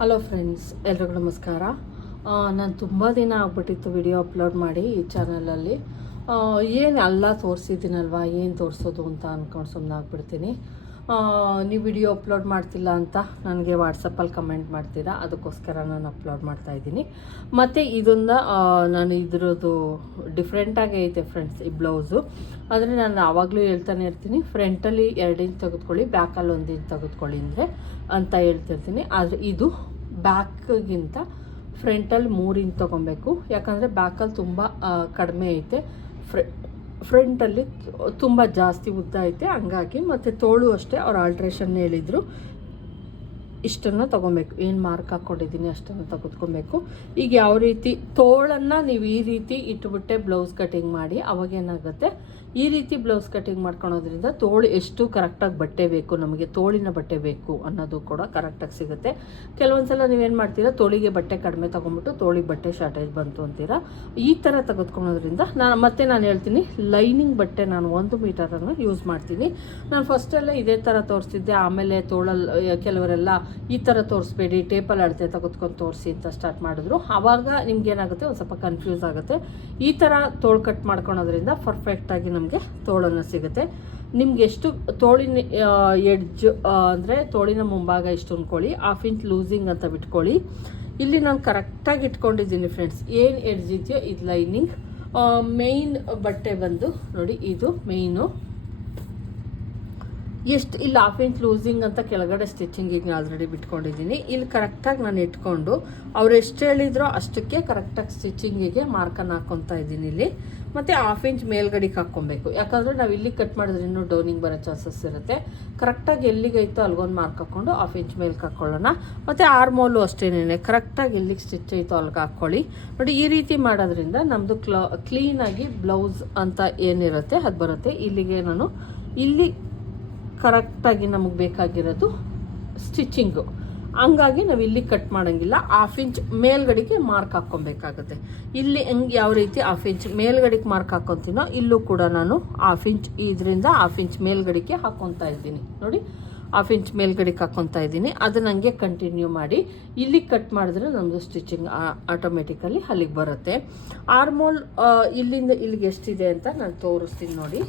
Hello friends ಎಲ್ರಿಗೂ ನಮಸ್ಕಾರ. ನಾನು ತುಂಬ ದಿನ ಆಗ್ಬಿಟ್ಟಿತ್ತು ವಿಡಿಯೋ ಅಪ್ಲೋಡ್ ಮಾಡಿ ಈ ಚಾನಲಲ್ಲಿ ಏನು ಅಲ್ಲ ತೋರಿಸಿದ್ದೀನಲ್ವಾ, ಏನು ತೋರಿಸೋದು ಅಂತ ಅಂದ್ಕೊಂಡು ಸುಮ್ಮನೆ ಆಗ್ಬಿಡ್ತೀನಿ. ನೀವು ವಿಡಿಯೋ ಅಪ್ಲೋಡ್ ಮಾಡ್ತಿಲ್ಲ ಅಂತ ನನಗೆ ವಾಟ್ಸಪ್ಪಲ್ಲಿ ಕಮೆಂಟ್ ಮಾಡ್ತೀರಾ? ಅದಕ್ಕೋಸ್ಕರ ನಾನು ಅಪ್ಲೋಡ್ ಮಾಡ್ತಾ ಇದ್ದೀನಿ. ಮತ್ತು ಇದೊಂದು ನಾನು ಇದ್ರದ್ದು ಡಿಫ್ರೆಂಟಾಗಿ ಐತೆ ಫ್ರೆಂಡ್ಸ್ ಈ ಬ್ಲೌಸು ಆದರೆ ನಾನು ಆವಾಗಲೂ ಹೇಳ್ತಾನೆ ಇರ್ತೀನಿ ಫ್ರಂಟಲ್ಲಿ ಎರಡು ಇಂಚ್ ತೆಗೆದುಕೊಳ್ಳಿ ಬ್ಯಾಕಲ್ಲಿ ಒಂದು ಇಂಚ್ ತೆಗೆದುಕೊಳ್ಳಿ ಅಂದರೆ ಅಂತ ಹೇಳ್ತಿರ್ತೀನಿ ಆದರೆ ಇದು ಬ್ಯಾಕ್ಗಿಂತ ಫ್ರಂಟಲ್ಲಿ ಮೂರು ಇಂಚ್ ತೊಗೊಬೇಕು. ಯಾಕಂದರೆ ಬ್ಯಾಕಲ್ಲಿ ತುಂಬ ಕಡಿಮೆ ಐತೆ. ಫ್ರ ಫ್ರಂಟಲ್ಲಿ ತುಂಬ ಜಾಸ್ತಿ ಉದ್ದ ಐತೆ ಹಂಗಾಗಿ ಮತ್ತು ತೋಳು ಅಷ್ಟೇ ಅವ್ರು ಆಲ್ಟ್ರೇಷನ್ ಹೇಳಿದರು. ಇಷ್ಟನ್ನು ತೊಗೊಬೇಕು. ಏನು ಮಾರ್ಕ್ ಹಾಕ್ಕೊಂಡಿದ್ದೀನಿ ಅಷ್ಟನ್ನು ತೆಗೆದುಕೊಬೇಕು. ಈಗ ಯಾವ ರೀತಿ ತೋಳನ್ನು ನೀವು ಈ ರೀತಿ ಇಟ್ಬಿಟ್ಟೆ ಬ್ಲೌಸ್ ಕಟಿಂಗ್ ಮಾಡಿ, ಅವಾಗ ಏನಾಗುತ್ತೆ? ಈ ರೀತಿ ಬ್ಲೌಸ್ ಕಟಿಂಗ್ ಮಾಡ್ಕೊಳೋದ್ರಿಂದ ತೋಳು ಎಷ್ಟು ಕರೆಕ್ಟಾಗಿ ಬಟ್ಟೆ ಬೇಕು, ನಮಗೆ ತೋಳಿನ ಬಟ್ಟೆ ಬೇಕು ಅನ್ನೋದು ಕೂಡ ಕರೆಕ್ಟಾಗಿ ಸಿಗುತ್ತೆ. ಕೆಲವೊಂದ್ಸಲ ನೀವೇನು ಮಾಡ್ತೀರಾ? ತೋಳಿಗೆ ಬಟ್ಟೆ ಕಡಿಮೆ ತೊಗೊಂಬಿಟ್ಟು ತೋಳಿಗೆ ಬಟ್ಟೆ ಶಾರ್ಟೇಜ್ ಬಂತು ಅಂತೀರಾ? ಈ ಥರ ತೆಗೆದುಕೊಳೋದ್ರಿಂದ ನಾನು ಮತ್ತೆ ನಾನು ಹೇಳ್ತೀನಿ ಲೈನಿಂಗ್ ಬಟ್ಟೆ ನಾನು ಒಂದು ಮೀಟರನ್ನು ಯೂಸ್ ಮಾಡ್ತೀನಿ. ನಾನು ಫಸ್ಟೆಲ್ಲ ಇದೇ ಥರ ತೋರಿಸ್ತಿದ್ದೆ. ಆಮೇಲೆ ತೋಳಲ್ಲಿ ಕೆಲವರೆಲ್ಲ ಈ ಥರ ತೋರಿಸ್ಬೇಡಿ, ಟೇಪಲ್ಲಿ ಅಳತೆ ತೆಗೆದುಕೊಂಡು ತೋರಿಸಿ ಅಂತ ಸ್ಟಾರ್ಟ್ ಮಾಡಿದ್ರು. ಆವಾಗ ನಿಮ್ಗೇನಾಗುತ್ತೆ? ಒಂದು ಸ್ವಲ್ಪ ಕನ್ಫ್ಯೂಸ್ ಆಗುತ್ತೆ. ಈ ಥರ ತೋಳು ಕಟ್ ಮಾಡ್ಕೊಳೋದ್ರಿಂದ ಪರ್ಫೆಕ್ಟಾಗಿ ನಮಗೆ ತೋಳನ್ನು ಸಿಗುತ್ತೆ. ನಿಮ್ಗೆ ಎಷ್ಟು ತೋಳಿನ ಎಡ್ಜ್ ಅಂದರೆ ತೋಳಿನ ಮುಂಭಾಗ ಎಷ್ಟು ಅಂದ್ಕೊಳ್ಳಿ ಹಾಫ್ ಇಂಚ್ ಲೂಸಿಂಗ್ ಅಂತ ಬಿಟ್ಕೊಳ್ಳಿ. ಇಲ್ಲಿ ನಾನು ಕರೆಕ್ಟಾಗಿ ಇಟ್ಕೊಂಡಿದ್ದೀನಿ ಫ್ರೆಂಡ್ಸ್ ಏನು ಎಡ್ಜ್ ಇದೆಯೋ, ಇದು ಲೈನಿಂಗ್ ಮೇಯ್ನ್ ಬಟ್ಟೆ ಬಂದು, ನೋಡಿ, ಇದು ಮೇಯ್ನು ಎಷ್ಟು ಇಲ್ಲಿ ಹಾಫ್ ಇಂಚ್ ಲೂಸಿಂಗ್ ಅಂತ ಕೆಳಗಡೆ ಸ್ಟಿಚಿಂಗ್ ಈಗ ಆಲ್ರೆಡಿ ಬಿಟ್ಕೊಂಡಿದ್ದೀನಿ. ಇಲ್ಲಿ ಕರೆಕ್ಟಾಗಿ ನಾನು ಇಟ್ಕೊಂಡು, ಅವ್ರು ಎಷ್ಟು ಹೇಳಿದ್ರೋ ಅಷ್ಟಕ್ಕೆ ಕರೆಕ್ಟಾಗಿ ಸ್ಟಿಚಿಂಗಿಗೆ ಮಾರ್ಕನ್ನು ಹಾಕ್ಕೊತಾ ಇದ್ದೀನಿ ಇಲ್ಲಿ. ಮತ್ತು ಹಾಫ್ ಇಂಚ್ ಮೇಲ್ಗಡೆಗೆ ಹಾಕ್ಕೊಬೇಕು. ಯಾಕಂದರೆ ನಾವು ಇಲ್ಲಿ ಕಟ್ ಮಾಡಿದ್ರೆ ಇನ್ನೂ ಡೌನಿಂಗ್ ಬರೋ ಚಾನ್ಸಸ್ ಇರುತ್ತೆ. ಕರೆಕ್ಟಾಗಿ ಎಲ್ಲಿಗೈತೋ ಅಲ್ಗೊಂದು ಮಾರ್ಕ್ ಹಾಕ್ಕೊಂಡು ಹಾಫ್ ಇಂಚ್ ಮೇಲ್ಗೆ ಹಾಕ್ಕೊಳ್ಳೋಣ ಮತ್ತು ಆರ್ಮೋಲು ಅಷ್ಟೇನೇ ಕರೆಕ್ಟಾಗಿ ಎಲ್ಲಿಗೆ ಸ್ಟಿಚ್ ಐತೋ ಅಲ್ಗೆ ಹಾಕ್ಕೊಳ್ಳಿ ನೋಡಿ, ಈ ರೀತಿ ಮಾಡೋದ್ರಿಂದ ನಮ್ಮದು ಕ್ಲಾ ಕ್ಲೀನಾಗಿ ಬ್ಲೌಸ್ ಅಂತ ಏನಿರುತ್ತೆ, ಅದು ಬರುತ್ತೆ. ಇಲ್ಲಿಗೆ ನಾನು, ಇಲ್ಲಿ ಕರೆಕ್ಟಾಗಿ ನಮಗೆ ಬೇಕಾಗಿರೋದು ಸ್ಟಿಚಿಂಗು ಹಂಗಾಗಿ ನಾವು ಇಲ್ಲಿ ಕಟ್ ಮಾಡೋಂಗಿಲ್ಲ. ಹಾಫ್ ಇಂಚ್ ಮೇಲ್ಗಡೆಗೆ ಮಾರ್ಕ್ ಹಾಕ್ಕೊಬೇಕಾಗುತ್ತೆ. ಇಲ್ಲಿ ಹೆಂಗೆ ಯಾವ ರೀತಿ ಹಾಫ್ ಇಂಚ್ ಮೇಲ್ಗಡೆಗೆ ಮಾರ್ಕ್ ಹಾಕ್ಕೊತೀನೋ ಇಲ್ಲೂ ಕೂಡ ನಾನು ಹಾಫ್ ಇಂಚ್ ಇದರಿಂದ ಹಾಫ್ ಇಂಚ್ ಮೇಲ್ಗಡೆಗೆ ಹಾಕ್ಕೊತಾ ಇದ್ದೀನಿ. ನೋಡಿ, ಹಾಫ್ ಇಂಚ್ ಮೇಲ್ಗಡೆಗೆ ಹಾಕ್ಕೊತಾ ಇದ್ದೀನಿ. ಅದನ್ನ ಹಂಗೆ ಕಂಟಿನ್ಯೂ ಮಾಡಿ ಇಲ್ಲಿ ಕಟ್ ಮಾಡಿದ್ರೆ ನಮ್ಮದು ಸ್ಟಿಚಿಂಗ್ ಆಟೋಮೆಟಿಕಲಿ ಅಲ್ಲಿಗೆ ಬರುತ್ತೆ. ಆರ್ಮೋಲ್ ಇಲ್ಲಿಂದ ಇಲ್ಲಿಗೆ ಎಷ್ಟಿದೆ ಅಂತ ನಾನು ತೋರಿಸ್ತೀನಿ ನೋಡಿ.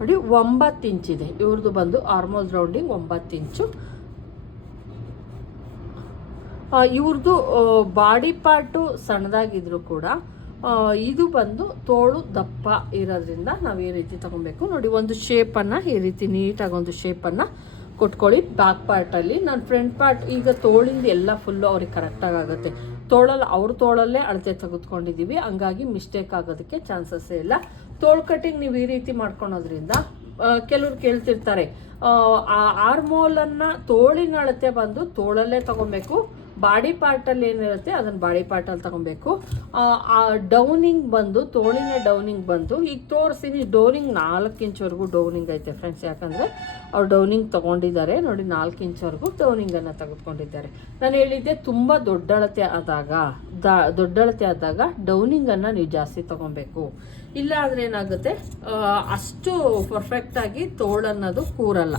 ನೋಡಿ, ಒಂಬತ್ತು ಇಂಚಿದೆ ಇವ್ರದ್ದು ಬಂದು ಆರ್ಮೋಲ್ ರೌಂಡಿಂಗ್ ಒಂಬತ್ತು ಇಂಚು. ಇವ್ರದ್ದು ಬಾಡಿ ಪಾರ್ಟು ಸಣ್ಣದಾಗಿದ್ರು ಕೂಡ ಇದು ಬಂದು ತೋಳು ದಪ್ಪ ಇರೋದ್ರಿಂದ ನಾವು ಈ ರೀತಿ ತಗೊಬೇಕು. ನೋಡಿ, ಒಂದು ಶೇಪನ್ನು ಈ ರೀತಿ ನೀಟಾಗಿ ಒಂದು ಶೇಪನ್ನು ಕೊಟ್ಕೊಳ್ಳಿ. ಬ್ಯಾಕ್ ಪಾರ್ಟಲ್ಲಿ ನನ್ನ ಫ್ರಂಟ್ ಪಾರ್ಟ್ ಈಗ ತೋಳಿಂದ ಎಲ್ಲ ಫುಲ್ಲು ಅವ್ರಿಗೆ ಕರೆಕ್ಟಾಗಿ ಆಗುತ್ತೆ. ತೋಳಲ್ಲಿ ಅವ್ರ ತೋಳಲ್ಲೇ ಅಳತೆ ತೆಗೆದುಕೊಂಡಿದ್ದೀವಿ ಹಂಗಾಗಿ ಮಿಸ್ಟೇಕ್ ಆಗೋದಕ್ಕೆ ಚಾನ್ಸಸ್ಸೇ ಇಲ್ಲ. ತೋಳು ಕಟ್ಟಿಂಗ್ ನೀವು ಈ ರೀತಿ ಮಾಡ್ಕೊಳೋದ್ರಿಂದ ಕೆಲವ್ರು ಕೇಳ್ತಿರ್ತಾರೆ ಆರ್ಮೋಲನ್ನು ತೋಳಿನ ಅಳತೆ ಬಂದು ತೋಳಲ್ಲೇ ತಗೊಬೇಕು. ಬಾಡಿ ಪಾರ್ಟಲ್ಲಿ ಏನಿರುತ್ತೆ ಅದನ್ನು ಬಾಡಿ ಪಾರ್ಟಲ್ಲಿ ತಗೊಬೇಕು. ಆ ಡೌನಿಂಗ್ ಬಂದು, ತೋಳಿನ ಡೌನಿಂಗ್ ಬಂದು, ಈಗ ತೋರಿಸ್ತೀನಿ ಡೌನಿಂಗ್ ನಾಲ್ಕು ಇಂಚ್ವರೆಗೂ ಡೌನಿಂಗ್ ಐತೆ ಫ್ರೆಂಡ್ಸ್. ಯಾಕಂದರೆ ಅವ್ರು ಡೌನಿಂಗ್ ತೊಗೊಂಡಿದ್ದಾರೆ. ನೋಡಿ ನಾಲ್ಕು ಇಂಚ್ವರೆಗೂ ಡೌನಿಂಗನ್ನು ತೆಗೆದುಕೊಂಡಿದ್ದಾರೆ. ನಾನು ಹೇಳಿದ್ದೆ ತುಂಬ ದೊಡ್ಡಳತೆ ಆದಾಗ, ದ, ದೊಡ್ಡಳತೆ ಆದಾಗ ಡೌನಿಂಗನ್ನು ನೀವು ಜಾಸ್ತಿ ತೊಗೊಬೇಕು. ಇಲ್ಲ ಆದರೆ ಏನಾಗುತ್ತೆ ಅಷ್ಟು ಪರ್ಫೆಕ್ಟಾಗಿ ತೋಳನ್ನೋದು ಕೂರಲ್ಲ.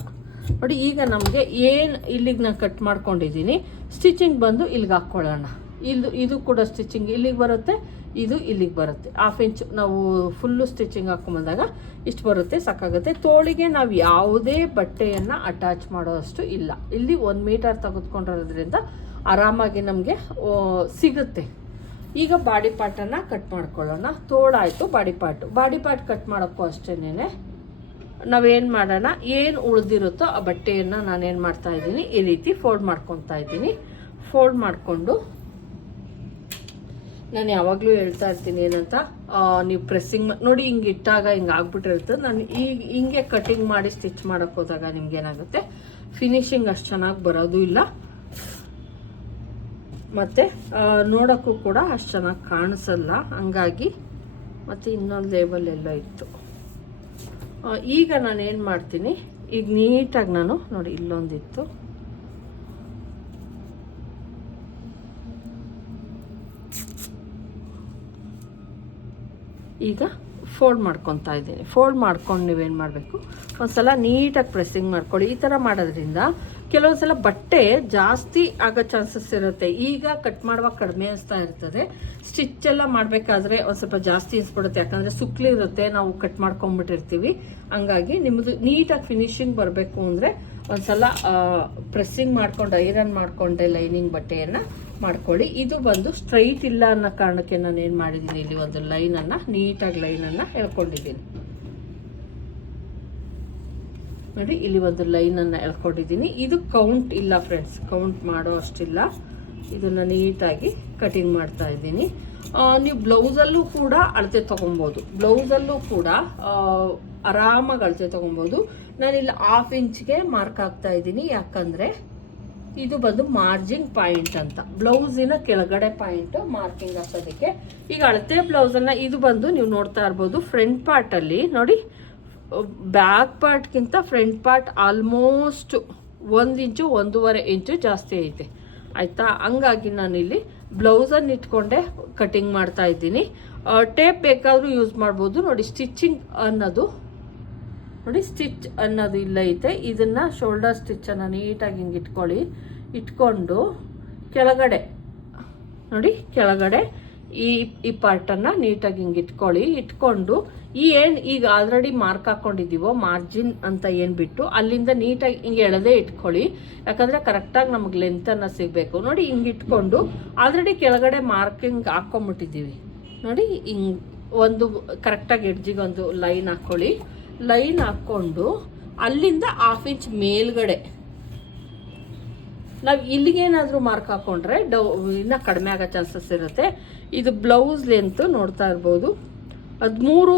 ನೋಡಿ, ಈಗ ನಮಗೆ ಏನು ಇಲ್ಲಿಗೆ ನಾನು ಕಟ್ ಮಾಡ್ಕೊಂಡಿದ್ದೀನಿ ಸ್ಟಿಚಿಂಗ್ ಬಂದು ಇಲ್ಲಿಗೆ ಹಾಕ್ಕೊಳ್ಳೋಣ. ಇಲ್ಲಿ ಇದು ಕೂಡ ಸ್ಟಿಚಿಂಗ್ ಇಲ್ಲಿಗೆ ಬರುತ್ತೆ, ಇದು ಇಲ್ಲಿಗೆ ಬರುತ್ತೆ. ಹಾಫ್ ಇಂಚ್ ನಾವು ಫುಲ್ಲು ಸ್ಟಿಚಿಂಗ್ ಹಾಕೊಂಬಂದಾಗ ಇಷ್ಟು ಬರುತ್ತೆ, ಸಾಕಾಗುತ್ತೆ. ತೋಳಿಗೆ ನಾವು ಯಾವುದೇ ಬಟ್ಟೆಯನ್ನು ಅಟ್ಯಾಚ್ ಮಾಡೋಷ್ಟು ಇಲ್ಲ. ಇಲ್ಲಿ ಒಂದು ಮೀಟರ್ ತೆಗೆದುಕೊಂಡಿರೋದ್ರಿಂದ ಆರಾಮಾಗಿ ನಮಗೆ ಸಿಗುತ್ತೆ. ಈಗ ಬಾಡಿ ಪಾರ್ಟನ್ನು ಕಟ್ ಮಾಡ್ಕೊಳ್ಳೋಣ. ತೋಳಾಯಿತು, body part. Body part cut ಮಾಡೋಕ್ಕೂ ಅಷ್ಟೇನೆ ನಾವೇನು ಮಾಡೋಣ? ಏನು ಉಳಿದಿರುತ್ತೋ ಆ ಬಟ್ಟೆಯನ್ನು ನಾನೇನು ಮಾಡ್ತಾ ಇದ್ದೀನಿ, ಈ ರೀತಿ ಫೋಲ್ಡ್ ಮಾಡ್ಕೊತಾ ಇದ್ದೀನಿ. ಫೋಲ್ಡ್ ಮಾಡಿಕೊಂಡು ನಾನು ಯಾವಾಗಲೂ ಹೇಳ್ತಾ ಇರ್ತೀನಿ ಏನಂತ ನೀವು ಪ್ರೆಸ್ಸಿಂಗ್ ನೋಡಿ ಹಿಂಗೆ ಇಟ್ಟಾಗ ಹಿಂಗೆ ಆಗ್ಬಿಟ್ಟಿರುತ್ತೆ. ನಾನು ಈಗ ಹಿಂಗೆ ಕಟಿಂಗ್ ಮಾಡಿ ಸ್ಟಿಚ್ ಮಾಡೋಕ್ಕೆ ಹೋದಾಗ ನಿಮ್ಗೆ ಏನಾಗುತ್ತೆ? ಫಿನಿಶಿಂಗ್ ಅಷ್ಟು ಚೆನ್ನಾಗಿ ಬರೋದು ಇಲ್ಲ. ಮತ್ತು ನೋಡೋಕ್ಕೂ ಕೂಡ ಅಷ್ಟು ಚೆನ್ನಾಗಿ ಕಾಣಿಸಲ್ಲ. ಹಂಗಾಗಿ ಮತ್ತು ಇನ್ನೊಂದು ಲೇಬಲ್ ಎಲ್ಲ ಇತ್ತು. ಈಗ ನಾನು ಏನು ಮಾಡ್ತೀನಿ? ಈಗ ನೀಟಾಗಿ ನಾನು ನೋಡಿ ಇಲ್ಲೊಂದಿತ್ತು. ಈಗ ಫೋಲ್ಡ್ ಮಾಡ್ಕೊತಾ ಇದ್ದೀನಿ. ಫೋಲ್ಡ್ ಮಾಡ್ಕೊಂಡು ನೀವೇನು ಮಾಡಬೇಕು? ಒಂದ್ಸಲ ನೀಟಾಗಿ ಪ್ರೆಸ್ಸಿಂಗ್ ಮಾಡ್ಕೊಳ್ಳಿ. ಈ ಥರ ಮಾಡೋದ್ರಿಂದ ಕೆಲವೊಂದ್ಸಲ ಬಟ್ಟೆ ಜಾಸ್ತಿ ಆಗೋ ಚಾನ್ಸಸ್ ಇರುತ್ತೆ. ಈಗ ಕಟ್ ಮಾಡುವಾಗ ಕಡಿಮೆ ಅನಿಸ್ತಾ ಇರ್ತದೆ. ಸ್ಟಿಚ್ ಎಲ್ಲ ಮಾಡಬೇಕಾದ್ರೆ ಒಂದು ಸ್ವಲ್ಪ ಜಾಸ್ತಿ ಅನಿಸ್ಬಿಡುತ್ತೆ. ಯಾಕಂದರೆ ಸುಕ್ಲಿರುತ್ತೆ ನಾವು ಕಟ್ ಮಾಡ್ಕೊಂಬಿಟ್ಟಿರ್ತೀವಿ ಹಂಗಾಗಿ ನಿಮ್ಮದು ನೀಟಾಗಿ ಫಿನಿಶಿಂಗ್ ಬರಬೇಕು ಅಂದರೆ ಒಂದ್ಸಲ ಪ್ರೆಸ್ಸಿಂಗ್ ಮಾಡ್ಕೊಂಡು ಐರನ್ ಮಾಡಿಕೊಂಡೆ ಲೈನಿಂಗ್ ಬಟ್ಟೆಯನ್ನು ಮಾಡ್ಕೊಳ್ಳಿ. ಇದು ಬಂದು ಸ್ಟ್ರೈಟ್ ಇಲ್ಲ ಅನ್ನೋ ಕಾರಣಕ್ಕೆ ನಾನು ಏನು ಮಾಡಿದ್ದೀನಿ ಇಲ್ಲಿ ಒಂದು ಲೈನನ್ನು ನೀಟಾಗಿ ಲೈನನ್ನು ಎಳ್ಕೊಂಡಿದ್ದೀನಿ. ನೋಡಿ, ಇಲ್ಲಿ ಒಂದು ಲೈನನ್ನು ಎಳ್ಕೊಂಡಿದ್ದೀನಿ. ಇದು ಕೌಂಟ್ ಇಲ್ಲ ಫ್ರೆಂಡ್ಸ್ ಕೌಂಟ್ ಮಾಡೋ ಅಷ್ಟಿಲ್ಲ. ಇದನ್ನು ನೀಟಾಗಿ ಕಟಿಂಗ್ ಮಾಡ್ತಾ ಇದ್ದೀನಿ. ನೀವು ಬ್ಲೌಸಲ್ಲೂ ಕೂಡ ಅಳತೆ ತೊಗೊಬೋದು. ಬ್ಲೌಸಲ್ಲೂ ಕೂಡ ಆರಾಮಾಗಿ ಅಳತೆ ತೊಗೊಬೋದು. ನಾನಿಲ್ಲಿ ಹಾಫ್ ಇಂಚ್ಗೆ ಮಾರ್ಕ್ ಆಗ್ತಾ ಇದ್ದೀನಿ. ಯಾಕಂದರೆ ಇದು ಬಂದು ಮಾರ್ಜಿನ್ ಪಾಯಿಂಟ್ ಅಂತ. ಬ್ಲೌಸಿನ ಕೆಳಗಡೆ ಪಾಯಿಂಟ್ ಮಾರ್ಕಿಂಗ್ ಹಾಕೋದಕ್ಕೆ. ಈಗ ಅಳತೆ ಬ್ಲೌಸನ್ನು ಇದು ಬಂದು ನೀವು ನೋಡ್ತಾ ಇರ್ಬೋದು ಫ್ರಂಟ್ ಪಾರ್ಟಲ್ಲಿ ನೋಡಿ ಬ್ಯಾಕ್ ಪಾರ್ಟ್ಗಿಂತ ಫ್ರಂಟ್ ಪಾರ್ಟ್ ಆಲ್ಮೋಸ್ಟ್ ಒಂದು ಇಂಚು, ಒಂದೂವರೆ ಇಂಚು ಜಾಸ್ತಿ ಐತೆ. ಆಯಿತಾ? ಹಂಗಾಗಿ ನಾನಿಲ್ಲಿ ಬ್ಲೌಸನ್ನು ಇಟ್ಕೊಂಡೆ ಕಟಿಂಗ್ ಮಾಡ್ತಾ ಇದ್ದೀನಿ. ಟೇಪ್ ಬೇಕಾದರೂ ಯೂಸ್ ಮಾಡ್ಬೋದು. ನೋಡಿ, ಸ್ಟಿಚ್ಚಿಂಗ್ ಅನ್ನೋದು, ನೋಡಿ, ಸ್ಟಿಚ್ ಅನ್ನೋದು ಇಲ್ಲ ಐತೆ. ಇದನ್ನು ಶೋಲ್ಡರ್ ಸ್ಟಿಚ್ಚನ್ನು ನೀಟಾಗಿ ಹಿಂಗೆ ಇಟ್ಕೊಳ್ಳಿ. ಇಟ್ಕೊಂಡು ಕೆಳಗಡೆ, ನೋಡಿ, ಕೆಳಗಡೆ ಈ ಈ ಪಾರ್ಟನ್ನು ನೀಟಾಗಿ ಹಿಂಗೆ ಇಟ್ಕೊಳ್ಳಿ. ಇಟ್ಕೊಂಡು ಈ ಏನು ಈಗ ಆಲ್ರೆಡಿ ಮಾರ್ಕ್ ಹಾಕ್ಕೊಂಡಿದ್ದೀವೋ ಮಾರ್ಜಿನ್ ಅಂತ ಏನು ಬಿಟ್ಟು ಅಲ್ಲಿಂದ ನೀಟಾಗಿ ಹಿಂಗೆ ಎಳೆದೇ ಇಟ್ಕೊಳ್ಳಿ. ಯಾಕಂದರೆ ಕರೆಕ್ಟಾಗಿ ನಮಗೆ ಲೆಂತನ್ನು ಸಿಗಬೇಕು. ನೋಡಿ ಹಿಂಗೆ ಇಟ್ಕೊಂಡು ಆಲ್ರೆಡಿ ಕೆಳಗಡೆ ಮಾರ್ಕಿಂಗ್ ಹಾಕ್ಕೊಂಬಿಟ್ಟಿದ್ದೀವಿ ನೋಡಿ ಹಿಂಗೆ ಒಂದು ಕರೆಕ್ಟಾಗಿ ಎಡ್ಜಿಗೆ ಒಂದು ಲೈನ್ ಹಾಕ್ಕೊಳ್ಳಿ ಲೈನ್ ಹಾಕ್ಕೊಂಡು ಅಲ್ಲಿಂದ ಹಾಫ್ ಇಂಚ್ ಮೇಲ್ಗಡೆ ನಾವು ಇಲ್ಲಿಗೇನಾದರೂ ಮಾರ್ಕ್ ಹಾಕ್ಕೊಂಡ್ರೆ ಡೌ ಇನ್ನೂ ಕಡಿಮೆ ಆಗೋ ಚಾನ್ಸಸ್ ಇರುತ್ತೆ. ಇದು ಬ್ಲೌಸ್ ಲೆಂತ್ ನೋಡ್ತಾ ಇರ್ಬೋದು. ಹದಿಮೂರು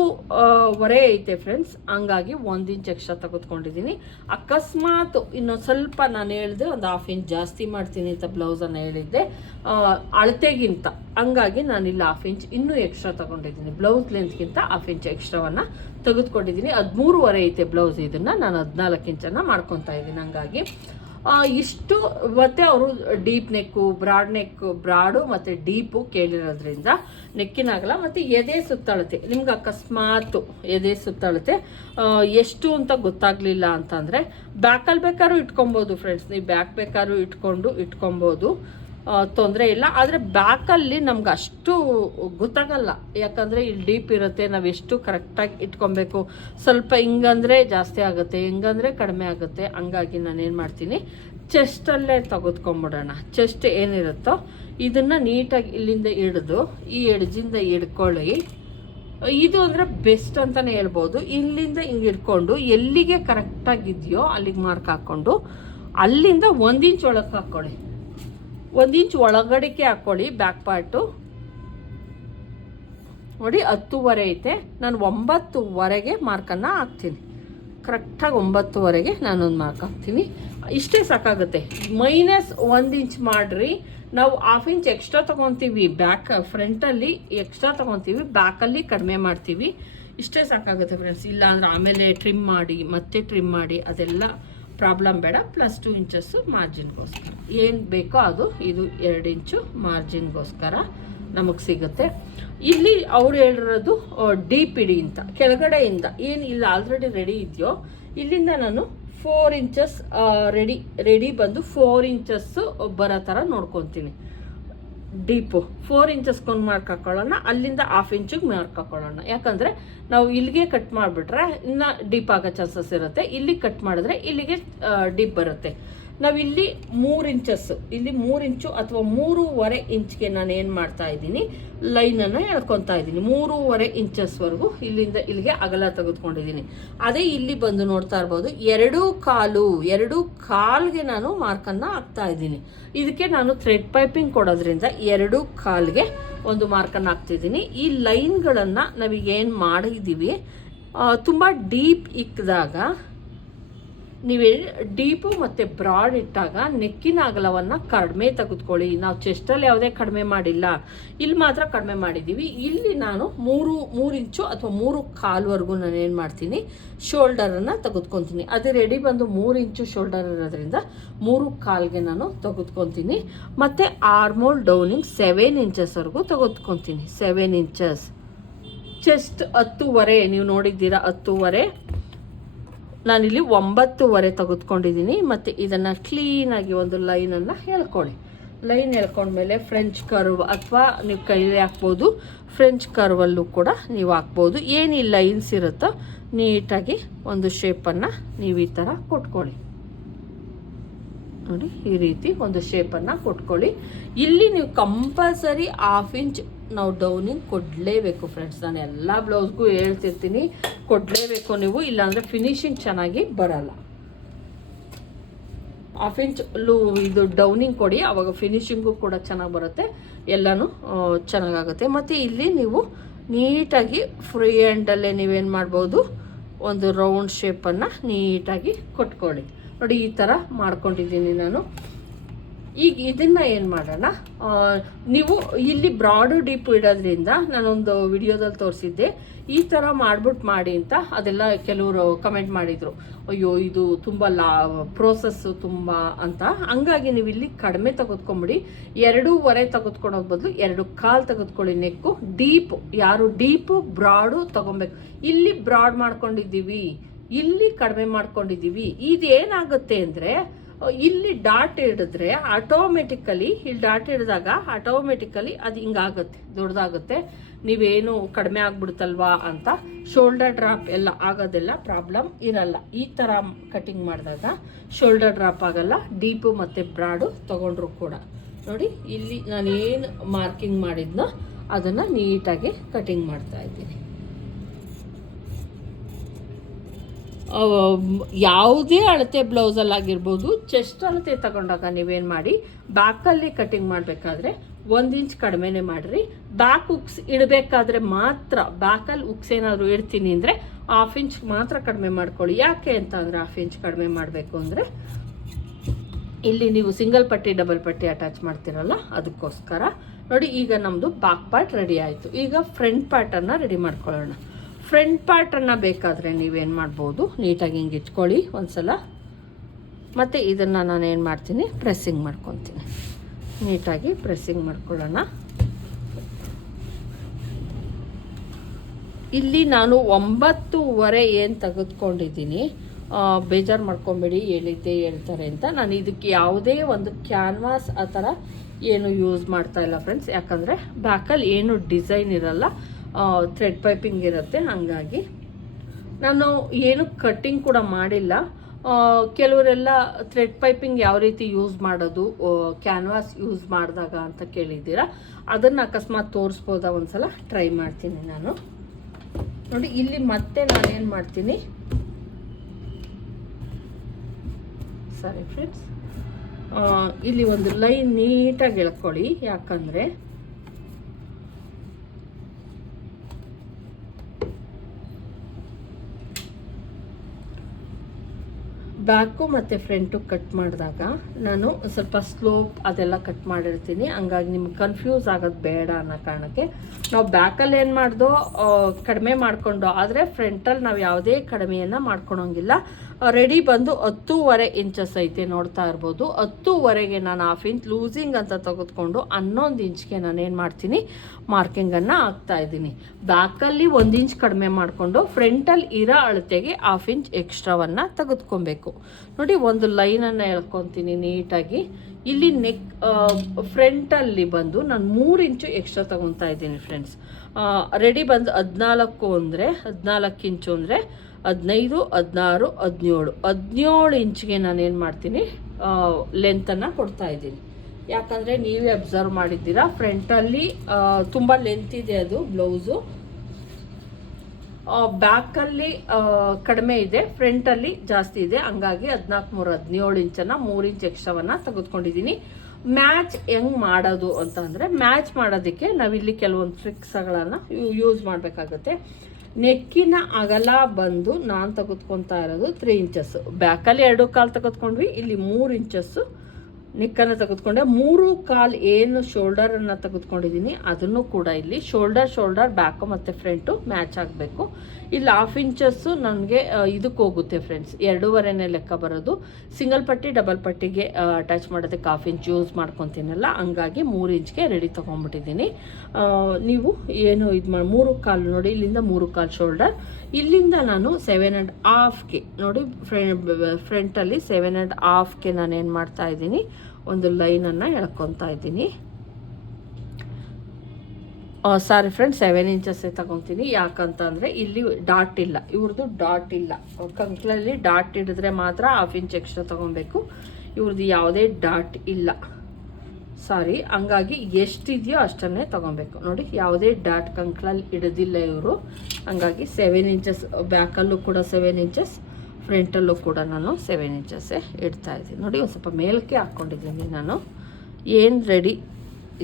ವರೆ ಐತೆ ಫ್ರೆಂಡ್ಸ್ ಹಂಗಾಗಿ ಒಂದು ಇಂಚ್ ಎಕ್ಸ್ಟ್ರಾ ತೆಗೆದುಕೊಂಡಿದ್ದೀನಿ ಅಕಸ್ಮಾತ್ ಇನ್ನೊಂದು ಸ್ವಲ್ಪ ನಾನು ಹೇಳಿದೆ ಒಂದು ಹಾಫ್ ಇಂಚ್ ಜಾಸ್ತಿ ಮಾಡ್ತೀನಿ ಅಂತ ಬ್ಲೌಸನ್ನು ಹೇಳಿದ್ದೆ. ಅಳತೆಗಿಂತ. ಹಂಗಾಗಿ ನಾನು ಇಲ್ಲಿ ಹಾಫ್ ಇಂಚ್ ಇನ್ನೂ ಎಕ್ಸ್ಟ್ರಾ ತಗೊಂಡಿದ್ದೀನಿ ಬ್ಲೌಸ್ ಲೆಂತ್ಗಿಂತ ಹಾಫ್ ಇಂಚ್ ಎಕ್ಸ್ಟ್ರಾವನ್ನು ತೆಗೆದುಕೊಂಡಿದ್ದೀನಿ ಹದಿಮೂರುವರೆ ಐತೆ ಬ್ಲೌಸ್ ಇದನ್ನು. ನಾನು ಹದಿನಾಲ್ಕು ಇಂಚನ್ನು ಮಾಡ್ಕೊತಾ ಇದ್ದೀನಿ ಹಂಗಾಗಿ ಇಷ್ಟು ಮತ್ತೆ ಅವರು deep neck, broad neck broad ಮತ್ತು ಡೀಪು ಕೇಳಿರೋದ್ರಿಂದ ನೆಕ್ಕಿನಾಗಲ್ಲ, ಮತ್ತು ಎದೆ ಸುತ್ತಳತೆ, ನಿಮ್ಗೆ ಅಕಸ್ಮಾತ್ ಎದೆ ಸುತ್ತಳತೆ ಎಷ್ಟು ಅಂತ ಗೊತ್ತಾಗಲಿಲ್ಲ ಅಂತಂದರೆ ಬ್ಯಾಕಲ್ಲಿ ಬೇಕಾದ್ರೂ ಇಟ್ಕೊಬೋದು ಫ್ರೆಂಡ್ಸ್ ನೀವು ಬ್ಯಾಕ್ ಬೇಕಾದ್ರೂ ಇಟ್ಕೊಂಡು ಇಟ್ಕೊಬೋದು. ತೊಂದರೆ ಇಲ್ಲ. ಆದರೆ ಬ್ಯಾಕಲ್ಲಿ ನಮ್ಗೆ ಅಷ್ಟು ಗೊತ್ತಾಗಲ್ಲ. ಯಾಕಂದರೆ ಇಲ್ಲಿ ಡೀಪ್ ಇರುತ್ತೆ, ನಾವು ಎಷ್ಟು ಕರೆಕ್ಟಾಗಿ ಇಟ್ಕೊಬೇಕು. ಸ್ವಲ್ಪ ಹಿಂಗಂದರೆ ಜಾಸ್ತಿ ಆಗುತ್ತೆ, ಹಿಂಗಂದರೆ ಕಡಿಮೆ ಆಗುತ್ತೆ. ಹಂಗಾಗಿ ನಾನು ಏನು ಮಾಡ್ತೀನಿ ಚೆಸ್ಟಲ್ಲೇ ತೆಗೆದುಕೊಂಬಿಡೋಣ. ಚೆಸ್ಟ್ ಏನಿರುತ್ತೋ ಇದನ್ನು ನೀಟಾಗಿ ಇಲ್ಲಿಂದ ಹಿಡಿದು, ಈ ಎಡ್ಜಿಂದ ಹಿಡ್ಕೊಳ್ಳಿ. ಇದು ಅಂದರೆ ಬೆಸ್ಟ್ ಅಂತಲೇ ಹೇಳ್ಬೋದು. ಇಲ್ಲಿಂದ ಹಿಂಗೆ ಹಿಡ್ಕೊಂಡು ಎಲ್ಲಿಗೆ ಕರೆಕ್ಟಾಗಿದೆಯೋ ಅಲ್ಲಿಗೆ ಮಾರ್ಕ್ ಹಾಕ್ಕೊಂಡು ಅಲ್ಲಿಂದ ಒಂದು ಇಂಚ್ ಒಳಗೆ ಹಾಕ್ಕೊಳ್ಳಿ ಒಂದು ಇಂಚ್ ಒಳಗಡಿಕೆ ಹಾಕ್ಕೊಳ್ಳಿ ಬ್ಯಾಕ್ ಪಾರ್ಟು ನೋಡಿ, ಹತ್ತುವರೆ ಐತೆ. ನಾನು ಒಂಬತ್ತುವರೆಗೆ ಮಾರ್ಕನ್ನು ಹಾಕ್ತೀನಿ. ಕರೆಕ್ಟಾಗಿ ಒಂಬತ್ತುವರೆಗೆ ನಾನೊಂದು ಮಾರ್ಕ್ ಹಾಕ್ತೀನಿ. ಇಷ್ಟೇ ಸಾಕಾಗುತ್ತೆ. ಮೈನಸ್ ಒಂದು ಇಂಚ್ ಮಾಡಿರಿ. ನಾವು ಹಾಫ್ ಇಂಚ್ ಎಕ್ಸ್ಟ್ರಾ ತೊಗೊತೀವಿ. ಬ್ಯಾಕ್ ಫ್ರಂಟಲ್ಲಿ ಎಕ್ಸ್ಟ್ರಾ ತೊಗೊತೀವಿ. ಬ್ಯಾಕಲ್ಲಿ ಕಡಿಮೆ ಮಾಡ್ತೀವಿ. ಇಷ್ಟೇ ಸಾಕಾಗುತ್ತೆ ಫ್ರೆಂಡ್ಸ್ ಇಲ್ಲ ಅಂದ್ರೆ ಆಮೇಲೆ ಟ್ರಿಮ್ ಮಾಡಿ, ಮತ್ತೆ ಟ್ರಿಮ್ ಮಾಡಿ, ಅದೆಲ್ಲ ಪ್ರಾಬ್ಲಮ್ ಬೇಡ ಪ್ಲಸ್ ಟು ಇಂಚಸ್ಸು ಮಾರ್ಜಿನ್ಗೋಸ್ಕರ ಏನು ಬೇಕೋ ಅದು, ಇದು ಎರಡು ಇಂಚು ಮಾರ್ಜಿನ್ಗೋಸ್ಕರ ನಮಗೆ ಸಿಗುತ್ತೆ. ಇಲ್ಲಿ ಅವ್ರು ಹೇಳಿರೋದು ಡೀಪ್ ಇಡಿ ಅಂತ ಕೆಳಗಡೆಯಿಂದ, ಏನು ಇಲ್ಲಿ ಆಲ್ರೆಡಿ ರೆಡಿ ಇದೆಯೋ, ಇಲ್ಲಿಂದ ನಾನು ಫೋರ್ ಇಂಚಸ್ ರೆಡಿ ರೆಡಿ ಬಂದು ಫೋರ್ ಇಂಚಸ್ ಬರೋ ಥರ ನೋಡ್ಕೊತೀನಿ. ಡೀಪು. ಫೋರ್ ಇಂಚಸ್ಗೊಂದು ಮಾರ್ಕ್ ಹಾಕೊಳ್ಳೋಣ ಅಲ್ಲಿಂದ ಹಾಫ್ ಇಂಚಿಗೆ ಮಾರ್ಕ್ ಹಾಕೊಳ್ಳೋಣ ಯಾಕಂದರೆ ನಾವು ಇಲ್ಲಿಗೆ ಕಟ್ ಮಾಡಿಬಿಟ್ರೆ ಇನ್ನು ಡೀಪ್ ಆಗೋ ಚಾನ್ಸಸ್ ಇರುತ್ತೆ. ಇಲ್ಲಿ ಕಟ್ ಮಾಡಿದ್ರೆ ಇಲ್ಲಿಗೆ ಡೀಪ್ ಬರುತ್ತೆ. ನಾವು ಇಲ್ಲಿ ಮೂರು ಇಂಚಸ್, ಇಲ್ಲಿ ಮೂರು ಇಂಚು ಅಥವಾ ಮೂರುವರೆ ಇಂಚ್ಗೆ ನಾನು ಏನು ಮಾಡ್ತಾ ಇದ್ದೀನಿ? ಲೈನನ್ನು ಎಳ್ಕೊತಾ ಇದ್ದೀನಿ. ಮೂರುವರೆ ಇಂಚಸ್ವರೆಗೂ ಇಲ್ಲಿಂದ ಇಲ್ಲಿಗೆ ಅಗಲ ತೆಗೆದುಕೊಂಡಿದ್ದೀನಿ. ಅದೇ ಇಲ್ಲಿ ಬಂದು ನೋಡ್ತಾ ಇರ್ಬೋದು, ಎರಡು ಕಾಲು, ಎರಡು ಕಾಲ್ಗೆ ನಾನು ಮಾರ್ಕನ್ನು ಹಾಕ್ತಾ ಇದ್ದೀನಿ. ಇದಕ್ಕೆ ನಾನು ಥ್ರೆಡ್ ಪೈಪಿಂಗ್ ಕೊಡೋದ್ರಿಂದ ಎರಡು ಕಾಲ್ಗೆ ಒಂದು ಮಾರ್ಕನ್ನು ಹಾಕ್ತಿದ್ದೀನಿ. ಈ ಲೈನ್ಗಳನ್ನು ನಾವೀಗ ಏನು ಮಾಡಿದ್ದೀವಿ ತುಂಬ ಡೀಪ್ ಇಕ್ಕಿದಾಗ ನೀವೇ ಡೀಪು ಮತ್ತು ಬ್ರಾಡ್ ಇಟ್ಟಾಗ ನೆಕ್ಕಿನ ಅಗಲವನ್ನು ಕಡಿಮೆ ತೆಗೆದುಕೊಳ್ಳಿ. ನಾವು ಚೆಸ್ಟಲ್ಲಿ ಯಾವುದೇ ಕಡಿಮೆ ಮಾಡಿಲ್ಲ. ಇಲ್ಲಿ ಮಾತ್ರ ಕಡಿಮೆ ಮಾಡಿದ್ದೀವಿ ಇಲ್ಲಿ ನಾನು ಮೂರು ಮೂರು ಇಂಚು ಅಥವಾ ಮೂರು ಕಾಲ್ವರೆಗೂ ನಾನು ಏನು ಮಾಡ್ತೀನಿ? ಶೋಲ್ಡರನ್ನು ತೆಗೆದುಕೊತೀನಿ. ಅದು ರೆಡಿ ಬಂದು ಮೂರು ಇಂಚು ಶೋಲ್ಡರ್ ಇರೋದ್ರಿಂದ ಮೂರು ಕಾಲ್ಗೆ ನಾನು ತೆಗೆದುಕೊತೀನಿ. ಮತ್ತು ಆರ್ಮೋಲ್ ಡೌನಿಂಗ್ ಸೆವೆನ್ ಇಂಚಸ್ವರೆಗೂ ತೆಗೆದುಕೊತೀನಿ. ಸೆವೆನ್ ಇಂಚಸ್ ಚೆಸ್ಟ್ ಹತ್ತುವರೆ, ನೀವು ನೋಡಿದ್ದೀರಾ ಹತ್ತುವರೆ? ನಾನಿಲ್ಲಿ ಒಂಬತ್ತುವರೆ ತೆಗೆದುಕೊಂಡಿದ್ದೀನಿ, ಮತ್ತು ಇದನ್ನು ಕ್ಲೀನಾಗಿ ಒಂದು ಲೈನನ್ನು ಹೇಳ್ಕೊಳ್ಳಿ. ಲೈನ್ ಹೇಳ್ಕೊಂಡ್ಮೇಲೆ ಫ್ರೆಂಚ್ ಕರ್ವ್ ಅಥವಾ ನೀವು ಕೈಲಿ ಹಾಕ್ಬೋದು. ಫ್ರೆಂಚ್ ಕರ್ವಲ್ಲೂ ಕೂಡ ನೀವು ಹಾಕ್ಬೋದು. ಏನು ಲೈನ್ಸ್ ಇರುತ್ತೋ ನೀಟಾಗಿ ಒಂದು ಶೇಪನ್ನು ನೀವು ಈ ಥರ ಕೊಟ್ಕೊಳ್ಳಿ. ನೋಡಿ, ಈ ರೀತಿ ಒಂದು ಶೇಪನ್ನು ಕೊಟ್ಕೊಳ್ಳಿ. ಇಲ್ಲಿ ನೀವು ಕಂಪಲ್ಸರಿ ಹಾಫ್ ಇಂಚ್ ನಾವು ಡೌನಿಂಗ್ ಕೊಡಲೇಬೇಕು ಫ್ರೆಂಡ್ಸ್ ನಾನು ಎಲ್ಲ ಬ್ಲೌಸ್ಗೂ ಹೇಳ್ತಿರ್ತೀನಿ, ಕೊಡಲೇಬೇಕು ನೀವು. ಇಲ್ಲಾಂದರೆ ಫಿನಿಶಿಂಗ್ ಚೆನ್ನಾಗಿ ಬರಲ್ಲ. ಹಾಫ್ ಇಂಚ್ ಲೂ ಇದು ಡೌನಿಂಗ್ ಕೊಡಿ ಆವಾಗ ಫಿನಿಶಿಂಗು ಕೂಡ ಚೆನ್ನಾಗಿ ಬರುತ್ತೆ. ಎಲ್ಲನೂ ಚೆನ್ನಾಗಾಗುತ್ತೆ. ಮತ್ತು ಇಲ್ಲಿ ನೀವು ನೀಟಾಗಿ ಫ್ರೀ ಹ್ಯಾಂಡಲ್ಲೇ ನೀವೇನು ಮಾಡ್ಬೋದು, ಒಂದು ರೌಂಡ್ ಶೇಪನ್ನು ನೀಟಾಗಿ ಕೊಟ್ಕೊಳ್ಳಿ. ನೋಡಿ ಈ ಥರ ಮಾಡ್ಕೊಂಡಿದ್ದೀನಿ ನಾನು. ಈಗ ಇದನ್ನ ಏನು ಮಾಡೋಣ? ನೀವು ಇಲ್ಲಿ ಬ್ರಾಡು ಡೀಪ್ ಇಡೋದ್ರಿಂದ ನಾನೊಂದು ವಿಡಿಯೋದಲ್ಲಿ ತೋರಿಸಿದ್ದೆ. ಈ ಥರ ಮಾಡ್ಬಿಟ್ಟು ಮಾಡಿ ಅಂತ ಅದೆಲ್ಲ ಕೆಲವರು ಕಮೆಂಟ್ ಮಾಡಿದರು. ಅಯ್ಯೋ, ಇದು ತುಂಬ ಲಾ ಪ್ರೋಸೆಸ್ಸು ತುಂಬ ಅಂತ. ಹಂಗಾಗಿ ನೀವು ಇಲ್ಲಿ ಕಡಿಮೆ ತೆಗೆದುಕೊಂಬಿಡಿ. ಎರಡೂವರೆ ತೆಗೆದುಕೊಳೋದ್ ಬದಲು ಎರಡು ಕಾಲು ತೆಗೆದುಕೊಳ್ಳಿ ನೆಕ್ಕು ಡೀಪ್ ಯಾರು ಡೀಪು ಬ್ರಾಡು ತಗೊಬೇಕು. ಇಲ್ಲಿ ಬ್ರಾಡ್ ಮಾಡ್ಕೊಂಡಿದ್ದೀವಿ. ಇಲ್ಲಿ ಕಡಿಮೆ ಮಾಡ್ಕೊಂಡಿದ್ದೀವಿ. ಇದೇನಾಗುತ್ತೆ ಅಂದರೆ ಇಲ್ಲಿ ಡಾಟ್ ಹಿಡಿದ್ರೆ ಆಟೋಮೆಟಿಕಲಿ ಇಲ್ಲಿ ಡಾಟ್ ಹಿಡಿದಾಗ ಆಟೋಮೆಟಿಕಲಿ ಅದು ಹಿಂಗಾಗುತ್ತೆ, ದೊಡ್ಡದಾಗುತ್ತೆ. ನೀವೇನು ಕಡಿಮೆ ಆಗ್ಬಿಡುತ್ತಲ್ವಾ ಅಂತ ಶೋಲ್ಡರ್ ಡ್ರಾಪ್ ಎಲ್ಲ ಆಗೋದೆಲ್ಲ ಪ್ರಾಬ್ಲಮ್ ಇರಲ್ಲ. ಈ ಥರ ಕಟಿಂಗ್ ಮಾಡಿದಾಗ ಶೋಲ್ಡರ್ ಡ್ರಾಪ್ ಆಗಲ್ಲ ಡೀಪು ಮತ್ತು ಬ್ರಾಡು ತಗೊಂಡ್ರು ಕೂಡ. ನೋಡಿ, ಇಲ್ಲಿ ನಾನು ಏನು ಮಾರ್ಕಿಂಗ್ ಮಾಡಿದ್ನೋ ಅದನ್ನು ನೀಟಾಗಿ ಕಟಿಂಗ್ ಮಾಡ್ತಾ ಇದ್ದೀನಿ. ಯಾವುದೇ ಅಳತೆ ಬ್ಲೌಸಲ್ಲಿ ಆಗಿರ್ಬೋದು ಚೆಸ್ಟ್ ಅಳತೆ ತಗೊಂಡಾಗ ನೀವೇನು ಮಾಡಿ ಬ್ಯಾಕಲ್ಲಿ ಕಟಿಂಗ್ ಮಾಡಬೇಕಾದ್ರೆ ಒಂದು ಇಂಚ್ ಕಡಿಮೆನೆ ಮಾಡಿರಿ. ಬ್ಯಾಕ್ ಉಕ್ಸ್ ಇಡಬೇಕಾದ್ರೆ ಮಾತ್ರ ಬ್ಯಾಕಲ್ಲಿ ಉಕ್ಸ್ ಏನಾದರೂ ಇಡ್ತೀನಿ ಅಂದರೆ ಹಾಫ್ ಇಂಚ್ ಮಾತ್ರ ಕಡಿಮೆ ಮಾಡ್ಕೊಳ್ಳಿ. ಯಾಕೆ ಅಂತ ಅಂದರೆ ಹಾಫ್ ಇಂಚ್ ಕಡಿಮೆ ಮಾಡಬೇಕು ಅಂದರೆ, ಇಲ್ಲಿ ನೀವು ಸಿಂಗಲ್ ಪಟ್ಟಿ ಡಬಲ್ ಪಟ್ಟಿ ಅಟ್ಯಾಚ್ ಮಾಡ್ತಿರಲ್ಲ, ಅದಕ್ಕೋಸ್ಕರ. ನೋಡಿ, ಈಗ ನಮ್ಮದು ಬ್ಯಾಕ್ ಪಾರ್ಟ್ ರೆಡಿ ಆಯಿತು. ಈಗ ಫ್ರಂಟ್ ಪಾರ್ಟನ್ನು ರೆಡಿ ಮಾಡ್ಕೊಳ್ಳೋಣ. ಫ್ರಂಟ್ ಪಾರ್ಟನ್ನು ಬೇಕಾದರೆ ನೀವೇನು ಮಾಡ್ಬೋದು? ನೀಟಾಗಿ ಹಿಂಗೆ ಇಟ್ಕೊಳ್ಳಿ ಒಂದ್ಸಲ. ಮತ್ತು ಇದನ್ನು ನಾನು ಏನು ಮಾಡ್ತೀನಿ? ಪ್ರೆಸ್ಸಿಂಗ್ ಮಾಡ್ಕೊತೀನಿ ನೀಟಾಗಿ ಪ್ರೆಸ್ಸಿಂಗ್ ಮಾಡ್ಕೊಳ್ಳೋಣ. ಇಲ್ಲಿ ನಾನು ಒಂಬತ್ತುವರೆ ಏನು ತೆಗೆದುಕೊಂಡಿದ್ದೀನಿ? ಬೇಜಾರು ಮಾಡ್ಕೊಬೇಡಿ, ಹೇಳಿದ್ದೆ ಹೇಳ್ತಾರೆ ಅಂತ. ನಾನು ಇದಕ್ಕೆ ಯಾವುದೇ ಒಂದು ಕ್ಯಾನ್ವಾಸ್ ಆ ಥರ ಏನು ಯೂಸ್ ಮಾಡ್ತಾ ಇಲ್ಲ ಫ್ರೆಂಡ್ಸ್ ಯಾಕಂದರೆ ಬ್ಯಾಕಲ್ಲಿ ಏನು ಡಿಸೈನ್ ಇರಲ್ಲ ಥ್ರೆಡ್ ಪೈಪಿಂಗ್ ಇರುತ್ತೆ, ಹಾಗಾಗಿ. ನಾನು ಏನು ಕಟ್ಟಿಂಗ್ ಕೂಡ ಮಾಡಿಲ್ಲ. ಕೆಲವರೆಲ್ಲ ಥ್ರೆಡ್ ಪೈಪಿಂಗ್ ಯಾವ ರೀತಿ ಯೂಸ್ ಮಾಡೋದು ಕ್ಯಾನ್ವಾಸ್ ಯೂಸ್ ಮಾಡಿದಾಗ ಅಂತ ಕೇಳಿದ್ದೀರಾ? ಅದನ್ನು ಅಕಸ್ಮಾತ್ ತೋರಿಸ್ಬೋದಾ ಒಂದ್ಸಲ? ಟ್ರೈ ಮಾಡ್ತೀನಿ ನಾನು. ನೋಡಿ, ಇಲ್ಲಿ ಮತ್ತೆ ನಾನೇನು ಮಾಡ್ತೀನಿ? ಸರಿ ಫ್ರೆಂಡ್ಸ್ ಇಲ್ಲಿ ಒಂದು ಲೈನ್ ನೀಟಾಗಿ ಎಳ್ಕೊಳ್ಳಿ, ಯಾಕಂದರೆ ಬ್ಯಾಕು ಮತ್ತು ಫ್ರಂಟು ಕಟ್ ಮಾಡಿದಾಗ ನಾನು ಸ್ವಲ್ಪ ಸ್ಲೋಪ್ ಅದೆಲ್ಲ ಕಟ್ ಮಾಡಿರ್ತೀನಿ. ಹಂಗಾಗಿ ನಿಮ್ಗೆ ಕನ್ಫ್ಯೂಸ್ ಆಗೋದು ಬೇಡ ಅನ್ನೋ ಕಾರಣಕ್ಕೆ ನಾವು ಬ್ಯಾಕಲ್ಲಿ ಏನು ಮಾಡಿದೋ ಕಡಿಮೆ ಮಾಡಿಕೊಂಡು, ಆದರೆ ಫ್ರಂಟಲ್ಲಿ ನಾವು ಯಾವುದೇ ಕಡಿಮೆಯನ್ನು ಮಾಡ್ಕೊಳಂಗಿಲ್ಲ. ರೆಡಿ ಬಂದು ಹತ್ತೂವರೆ ಇಂಚಸ್ ಐತೆ ನೋಡ್ತಾ ಇರ್ಬೋದು. ಹತ್ತೂವರೆಗೆ ನಾನು ಹಾಫ್ ಇಂಚ್ ಲೂಸಿಂಗ್ ಅಂತ ತೆಗೆದುಕೊಂಡು ಹನ್ನೊಂದು ಇಂಚ್ಗೆ ನಾನು ಏನು ಮಾಡ್ತೀನಿ? ಮಾರ್ಕಿಂಗನ್ನು ಹಾಕ್ತಾ ಇದ್ದೀನಿ. ಬ್ಯಾಕಲ್ಲಿ ಒಂದು ಇಂಚ್ ಕಡಿಮೆ ಮಾಡಿಕೊಂಡು ಫ್ರಂಟಲ್ಲಿ ಇರೋ ಅಳತೆಗೆ ಹಾಫ್ ಇಂಚ್ ಎಕ್ಸ್ಟ್ರಾವನ್ನು ತೆಗೆದುಕೊಬೇಕು. ನೋಡಿ ಒಂದು ಲೈನನ್ನು ಎಳ್ಕೊತೀನಿ ನೀಟಾಗಿ. ಇಲ್ಲಿ ನೆಕ್ ಫ್ರಂಟಲ್ಲಿ ಬಂದು ನಾನು ಮೂರು ಇಂಚು ಎಕ್ಸ್ಟ್ರಾ ತಗೊತಾ ಇದ್ದೀನಿ ಫ್ರೆಂಡ್ಸ್ ರೆಡಿ ಬಂದು ಹದಿನಾಲ್ಕು ಅಂದರೆ, ಹದಿನಾಲ್ಕು ಇಂಚು ಅಂದರೆ ಹದಿನೈದು, ಹದಿನಾರು, ಹದಿನೇಳು. ಹದಿನೇಳು ಇಂಚ್ಗೆ ನಾನು ಏನು ಮಾಡ್ತೀನಿ ಲೆಂತನ್ನು ಕೊಡ್ತಾ ಇದ್ದೀನಿ. ಯಾಕಂದರೆ ನೀವೇ ಅಬ್ಸರ್ವ್ ಮಾಡಿದ್ದೀರಾ ಫ್ರಂಟಲ್ಲಿ ತುಂಬ ಲೆಂತ್ ಇದೆ ಅದು ಬ್ಲೌಸು ಬ್ಯಾಕಲ್ಲಿ ಕಡಿಮೆ ಇದೆ ಫ್ರಂಟಲ್ಲಿ ಜಾಸ್ತಿ ಇದೆ. ಹಂಗಾಗಿ ಹದಿನಾಲ್ಕು ಮೂರು ಹದಿನೇಳು ಇಂಚನ್ನು ಮೂರು ಇಂಚ್ ಎಕ್ಸ್ಟ್ರಾವನ್ನು ತೆಗೆದುಕೊಂಡಿದ್ದೀನಿ. ಮ್ಯಾಚ್ ಹೆಂಗೆ ಮಾಡೋದು ಅಂತ ಅಂದರೆ ಮ್ಯಾಚ್ ಮಾಡೋದಕ್ಕೆ ನಾವಿಲ್ಲಿ ಕೆಲವೊಂದು ಟ್ರಿಕ್ಸ್ಗಳನ್ನು ಯೂಸ್ ಮಾಡಬೇಕಾಗುತ್ತೆ. ನೆಕ್ಕಿನ ಅಗಲ ಬಂದು ನಾನು ತೆಗೆದುಕೊತಾ ಇರೋದು ತ್ರೀ ಇಂಚಸ್ಸು ಬ್ಯಾಕಲ್ಲಿ ಎರಡು ಕಾಲು ತೆಗೆದುಕೊಂಡ್ವಿ, ಇಲ್ಲಿ ಮೂರು ಇಂಚಸ್ಸು ನಿಕ್ಕನ್ನು ತೆಗೆದುಕೊಂಡೆ. ಮೂರು ಕಾಲು ಏನು ಶೋಲ್ಡರನ್ನು ತೆಗೆದುಕೊಂಡಿದ್ದೀನಿ, ಅದನ್ನು ಕೂಡ ಇಲ್ಲಿ ಶೋಲ್ಡರ್ ಶೋಲ್ಡರ್ ಬ್ಯಾಕು ಮತ್ತು ಫ್ರಂಟು ಮ್ಯಾಚ್ ಆಗಬೇಕು. ಇಲ್ಲಿ ಹಾಫ್ ಇಂಚಸ್ಸು ನನಗೆ ಇದಕ್ಕೆ ಹೋಗುತ್ತೆ ಫ್ರೆಂಡ್ಸ್ ಎರಡೂವರೆನೇ ಲೆಕ್ಕ ಬರೋದು. ಸಿಂಗಲ್ ಪಟ್ಟಿ ಡಬಲ್ ಪಟ್ಟಿಗೆ ಅಟ್ಯಾಚ್ ಮಾಡೋದಕ್ಕೆ ಹಾಫ್ ಇಂಚ್ ಯೂಸ್ ಮಾಡ್ಕೊತೀನಲ್ಲ, ಹಂಗಾಗಿ ಮೂರು ಇಂಚ್ಗೆ ರೆಡಿ ತೊಗೊಂಡ್ಬಿಟ್ಟಿದ್ದೀನಿ. ನೀವು ಏನು ಇದು ಮಾಡಿ ಮೂರು ಕಾಲು ನೋಡಿ, ಇಲ್ಲಿಂದ ಮೂರು ಕಾಲು ಶೋಲ್ಡರ್ ಇಲ್ಲಿಂದ ನಾನು ಸೆವೆನ್ ಆ್ಯಂಡ್ ಹಾಫ್ಗೆ ನೋಡಿ ಫ್ರಂಟಲ್ಲಿ ಸೆವೆನ್ ಆ್ಯಂಡ್ ಹಾಫ್ಗೆ ನಾನು ಏನು ಮಾಡ್ತಾ ಇದ್ದೀನಿ, ಒಂದು ಲೈನನ್ನು ಎಳ್ಕೊತಾ ಇದ್ದೀನಿ. ಸಾರಿ ಫ್ರೆಂಡ್ಸ್ ಸೆವೆನ್ ಇಂಚಸ್ಸೇ ತಗೊತೀನಿ. ಯಾಕಂತಂದರೆ ಇಲ್ಲಿ ಡಾಟ್ ಇಲ್ಲ. ಇವ್ರದ್ದು ಡಾಟ್ ಇಲ್ಲ. ಕಂಕ್ಲಲ್ಲಿ ಡಾಟ್ ಹಿಡಿದ್ರೆ ಮಾತ್ರ ಹಾಫ್ ಇಂಚ್ ಎಕ್ಸ್ಟ್ರಾ ತೊಗೊಬೇಕು. ಇವ್ರದ್ದು ಯಾವುದೇ ಡಾಟ್ ಇಲ್ಲ. ಸಾರಿ ಹಂಗಾಗಿ ಎಷ್ಟಿದೆಯೋ ಅಷ್ಟನ್ನೇ ತೊಗೊಬೇಕು. ನೋಡಿ, ಯಾವುದೇ ಡಾಟ್ ಕಂಕ್ಲಲ್ಲಿ ಹಿಡಿದಿಲ್ಲ ಇವರು. ಹಂಗಾಗಿ ಸೆವೆನ್ ಇಂಚಸ್ ಬ್ಯಾಕಲ್ಲೂ ಕೂಡ ಸೆವೆನ್ ಇಂಚಸ್ ಫ್ರಂಟಲ್ಲೂ ಕೂಡ ನಾನು ಸೆವೆನ್ ಇಂಚಸ್ಸೇ ಇಡ್ತಾ ಇದ್ದೀನಿ. ನೋಡಿ, ಒಂದು ಸ್ವಲ್ಪ ಮೇಲಕ್ಕೆ ಹಾಕ್ಕೊಂಡಿದ್ದೀನಿ ನಾನು. ಏನು ರೆಡಿ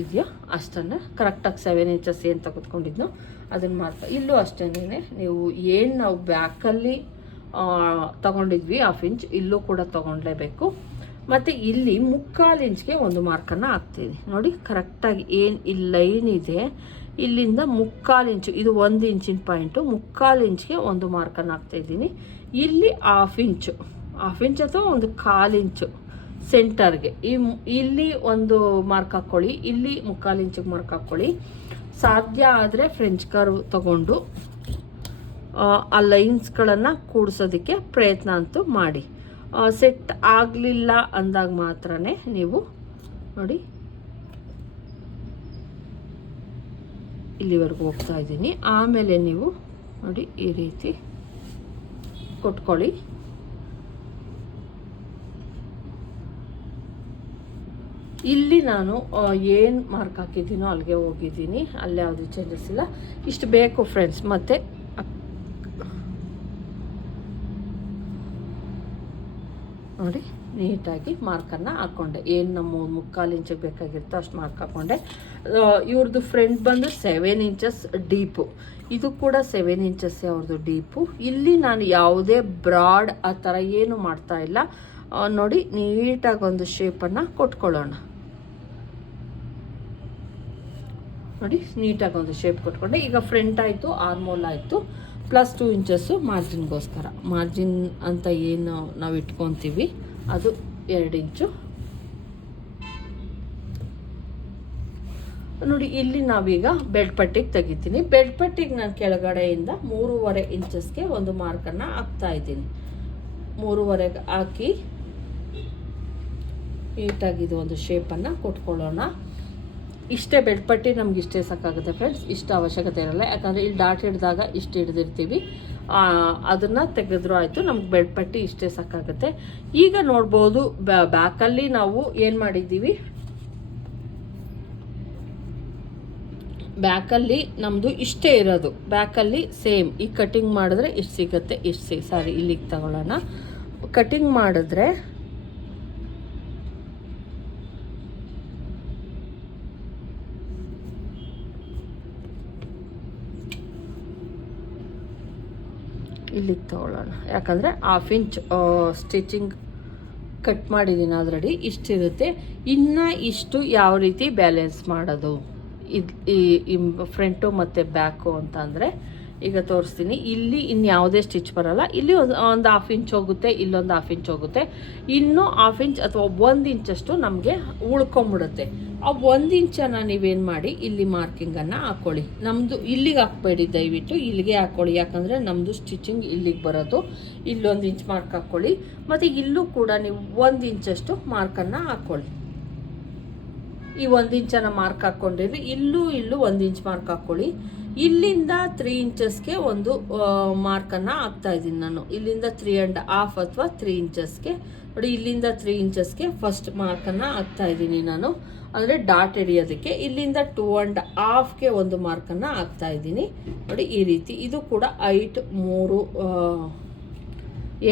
ಇದೆಯೋ? ಅಷ್ಟನ್ನು? ಕರೆಕ್ಟಾಗಿ ಸೆವೆನ್ ಇಂಚಸ್ ಏನು ತೆಗೆದುಕೊಂಡಿದ್ನೋ? ಅದನ್ನು ಮಾಡ್ತಾ ಇಲ್ಲೂ ಅಷ್ಟೇನೆ ನೀವು ಏನು ನಾವು ಬ್ಯಾಕಲ್ಲಿ ತಗೊಂಡಿದ್ವಿ ಹಾಫ್ ಇಂಚ್ ಇಲ್ಲೂ ಕೂಡ ತೊಗೊಳ್ಲೇಬೇಕು ಮತ್ತು ಇಲ್ಲಿ ಮುಕ್ಕಾಲು ಇಂಚ್ಗೆ ಒಂದು ಮಾರ್ಕನ್ನು ಹಾಕ್ತೀನಿ ನೋಡಿ ಕರೆಕ್ಟಾಗಿ ಏನು ಇಲ್ಲಿ ಲೈನ್ ಇದೆ. ಇಲ್ಲಿಂದ ಮುಕ್ಕಾಲು ಇಂಚು ಇದು ಒಂದು ಇಂಚಿನ ಪಾಯಿಂಟು ಮುಕ್ಕಾಲು ಇಂಚ್ಗೆ ಒಂದು ಮಾರ್ಕನ್ನು ಹಾಕ್ತಾಯಿದ್ದೀನಿ ಇಲ್ಲಿ ಹಾಫ್ ಇಂಚು ಹಾಫ್ ಇಂಚ್ ಅಥವಾ ಒಂದು ಕಾಲು ಇಂಚು ಸೆಂಟರ್ಗೆ ಇಲ್ಲಿ ಒಂದು ಮಾರ್ಕ್ ಹಾಕ್ಕೊಳ್ಳಿ ಇಲ್ಲಿ ಮುಕ್ಕಾಲು ಇಂಚಿಗೆ ಮಾರ್ಕ್ ಹಾಕ್ಕೊಳ್ಳಿ ಸಾಧ್ಯ ಆದರೆ ಫ್ರೆಂಚ್ ಕರ್ವ್ ತಗೊಂಡು, ಆ ಲೈನ್ಸ್ಗಳನ್ನು ಕೂಡಿಸೋದಕ್ಕೆ ಪ್ರಯತ್ನ ಅಂತೂ ಮಾಡಿ. ಸೆಟ್ ಆಗಲಿಲ್ಲ ಅಂದಾಗ ಮಾತ್ರ ನೀವು ನೋಡಿ, ಇಲ್ಲಿವರೆಗೂ ಹೋಗ್ತಾ ಇದ್ದೀನಿ. ಆಮೇಲೆ ನೀವು ನೋಡಿ ಈ ರೀತಿ ಕೊಟ್ಕೊಳ್ಳಿ. ಇಲ್ಲಿ ನಾನು ಏನು ಮಾರ್ಕ್ ಹಾಕಿದ್ದೀನೋ ಅಲ್ಲಿಗೆ ಹೋಗಿದ್ದೀನಿ. ಅಲ್ಲೇ ಯಾವುದು ಚೇಂಜಸ್ ಇಲ್ಲ. ಇಷ್ಟು ಬೇಕು ಫ್ರೆಂಡ್ಸ್ ಮತ್ತು ನೋಡಿ, ನೀಟಾಗಿ ಮಾರ್ಕನ್ನು ಹಾಕ್ಕೊಂಡೆ ಏನು ನಮ್ಮ ಮುಕ್ಕಾಲು ಇಂಚಿಗೆ ಬೇಕಾಗಿರುತ್ತೋ ಅಷ್ಟು ಮಾರ್ಕ್ ಹಾಕ್ಕೊಂಡೆ ಇವ್ರದ್ದು ಫ್ರಂಟ್ ಬಂದು ಸೆವೆನ್ ಇಂಚಸ್ ಡೀಪು ಇದು ಕೂಡ ಸೆವೆನ್ ಇಂಚಸ್ ಅವ್ರದ್ದು ಡೀಪು ಇಲ್ಲಿ ನಾನು ಯಾವುದೇ ಬ್ರಾಡ್ ಆ ಥರ ಏನು ಮಾಡ್ತಾ ಇಲ್ಲ. ನೋಡಿ, ನೀಟಾಗಿ ಒಂದು ಶೇಪನ್ನು ಕೊಟ್ಕೊಳ್ಳೋಣ. ನೋಡಿ, ನೀಟಾಗಿ ಒಂದು ಶೇಪ್ ಕೊಟ್ಕೊಂಡೆ. ಈಗ ಫ್ರಂಟ್ ಆಯಿತು ಆರ್ಮೋಲ್ ಆಯಿತು ಪ್ಲಸ್ ಟೂ ಇಂಚಸ್ಸು ಮಾರ್ಜಿನ್ಗೋಸ್ಕರ ಮಾರ್ಜಿನ್ ಅಂತ ಏನು ನಾವು ಇಟ್ಕೊತೀವಿ, ಅದು ಎರಡು ಇಂಚು ನೋಡಿ, ಇಲ್ಲಿ ನಾವೀಗ ಬೆಡ್ ಪಟ್ಟಿಗೆ ತೆಗಿತೀನಿ. ಬೆಡ್ ಪಟ್ಟಿಗೆ ನಾನು ಕೆಳಗಡೆಯಿಂದ ಮೂರುವರೆ ಇಂಚಸ್ಗೆ ಒಂದು ಮಾರ್ಕನ್ನು ಹಾಕ್ತಾ ಇದ್ದೀನಿ. ಮೂರುವರೆಗೆ ಹಾಕಿ ನೀಟಾಗಿದು ಒಂದು ಶೇಪನ್ನು ಕೊಟ್ಕೊಳ್ಳೋಣ. ಇಷ್ಟೇ ಬೆಡ್ಪಟ್ಟಿ ನಮ್ಗೆ ಇಷ್ಟೇ ಸಾಕಾಗುತ್ತೆ ಫ್ರೆಂಡ್ಸ್ ಇಷ್ಟು ಅವಶ್ಯಕತೆ ಇರಲ್ಲ. ಯಾಕಂದರೆ ಇಲ್ಲಿ ಡಾಟ್ ಹಿಡಿದಾಗ ಇಷ್ಟು ಹಿಡಿದಿರ್ತೀವಿ. ಅದನ್ನು ತೆಗೆದ್ರು ಆಯಿತು, ನಮ್ಗೆ ಬೆಡ್ಪಟ್ಟಿ ಇಷ್ಟೇ ಸಾಕಾಗುತ್ತೆ. ಈಗ ನೋಡ್ಬೋದು ಬ್ಯಾಕಲ್ಲಿ ನಾವು ಏನು ಮಾಡಿದ್ದೀವಿ? ಬ್ಯಾಕಲ್ಲಿ ನಮ್ಮದು ಇಷ್ಟೇ ಇರೋದು. ಬ್ಯಾಕಲ್ಲಿ ಸೇಮ್ ಈ ಕಟಿಂಗ್ ಮಾಡಿದ್ರೆ ಇಷ್ಟು ಸಿಗುತ್ತೆ? ಇಷ್ಟು ಸಿ ಸಾರಿ ಇಲ್ಲಿಗೆ ತಗೊಳ್ಳೋಣ. ಕಟಿಂಗ್ ಮಾಡಿದ್ರೆ ಇಲ್ಲಿಗೆ ತೊಗೊಳ್ಳೋಣ ಯಾಕಂದರೆ ಹಾಫ್ ಇಂಚ್ ಸ್ಟಿಚಿಂಗ್ ಕಟ್ ಮಾಡಿದ್ದೀನಿ ಆಲ್ರೆಡಿ ಇಷ್ಟಿರುತ್ತೆ. ಇನ್ನು ಇಷ್ಟು ಯಾವ ರೀತಿ ಬ್ಯಾಲೆನ್ಸ್ ಮಾಡೋದು? ಇದು ಈ ಫ್ರಂಟು ಮತ್ತು ಬ್ಯಾಕು ಅಂತ ಅಂದರೆ ಈಗ ತೋರಿಸ್ತೀನಿ. ಇಲ್ಲಿ ಇನ್ನು ಯಾವುದೇ ಸ್ಟಿಚ್ ಬರಲ್ಲ. ಇಲ್ಲಿ ಒಂದು ಒಂದು ಹಾಫ್ ಇಂಚ್ ಹೋಗುತ್ತೆ, ಇಲ್ಲೊಂದು ಹಾಫ್ ಇಂಚ್ ಹೋಗುತ್ತೆ. ಇನ್ನೂ ಹಾಫ್ ಇಂಚ್ ಅಥವಾ ಒಂದು ಇಂಚಷ್ಟು ನಮಗೆ ಉಳ್ಕೊಂಬಿಡುತ್ತೆ. ಆ ಒಂದು ಇಂಚನ್ನು ನೀವೇನು ಮಾಡಿ, ಇಲ್ಲಿ ಮಾರ್ಕಿಂಗನ್ನು ಹಾಕ್ಕೊಳ್ಳಿ ನಮ್ಮದು ಇಲ್ಲಿಗೆ ಹಾಕ್ಬೇಡಿ ದಯವಿಟ್ಟು. ಇಲ್ಲಿಗೆ ಹಾಕ್ಕೊಳ್ಳಿ ಯಾಕಂದರೆ ನಮ್ಮದು ಸ್ಟಿಚಿಂಗ್ ಇಲ್ಲಿಗೆ ಬರೋದು. ಇಲ್ಲೊಂದು ಇಂಚ್ ಮಾರ್ಕ್ ಹಾಕ್ಕೊಳ್ಳಿ ಮತ್ತು ಇಲ್ಲೂ ಕೂಡ ನೀವು ಒಂದು ಇಂಚಷ್ಟು ಮಾರ್ಕನ್ನು ಹಾಕ್ಕೊಳ್ಳಿ ಈ ಒಂದು ಇಂಚನ್ನು ಮಾರ್ಕ್ ಹಾಕ್ಕೊಂಡಿರಿ ಇಲ್ಲೂ ಇಲ್ಲೂ ಒಂದು ಇಂಚ್ ಮಾರ್ಕ್ ಹಾಕ್ಕೊಳ್ಳಿ ಇಲ್ಲಿಂದ ತ್ರೀ ಇಂಚಸ್ಗೆ ಒಂದು ಮಾರ್ಕನ್ನು ಹಾಕ್ತಾ ಇದ್ದೀನಿ ನಾನು. ಇಲ್ಲಿಂದ ತ್ರೀ ಆ್ಯಂಡ್ ಹಾಫ್ ಅಥವಾ ತ್ರೀ ಇಂಚಸ್ಗೆ ನೋಡಿ, ಇಲ್ಲಿಂದ ತ್ರೀ ಇಂಚಸ್ಗೆ ಫಸ್ಟ್ ಮಾರ್ಕನ್ನು ಹಾಕ್ತಾ ಇದ್ದೀನಿ ನಾನು. ಅಂದರೆ ಡಾಟ್ ಹಿಡಿಯೋದಕ್ಕೆ ಇಲ್ಲಿಂದ ಟೂ ಆ್ಯಂಡ್ ಹಾಫ್ಗೆ ಒಂದು ಮಾರ್ಕನ್ನು ಹಾಕ್ತಾ ಇದ್ದೀನಿ. ನೋಡಿ, ಈ ರೀತಿ. ಇದು ಕೂಡ ಐಟ್ ಮೂರು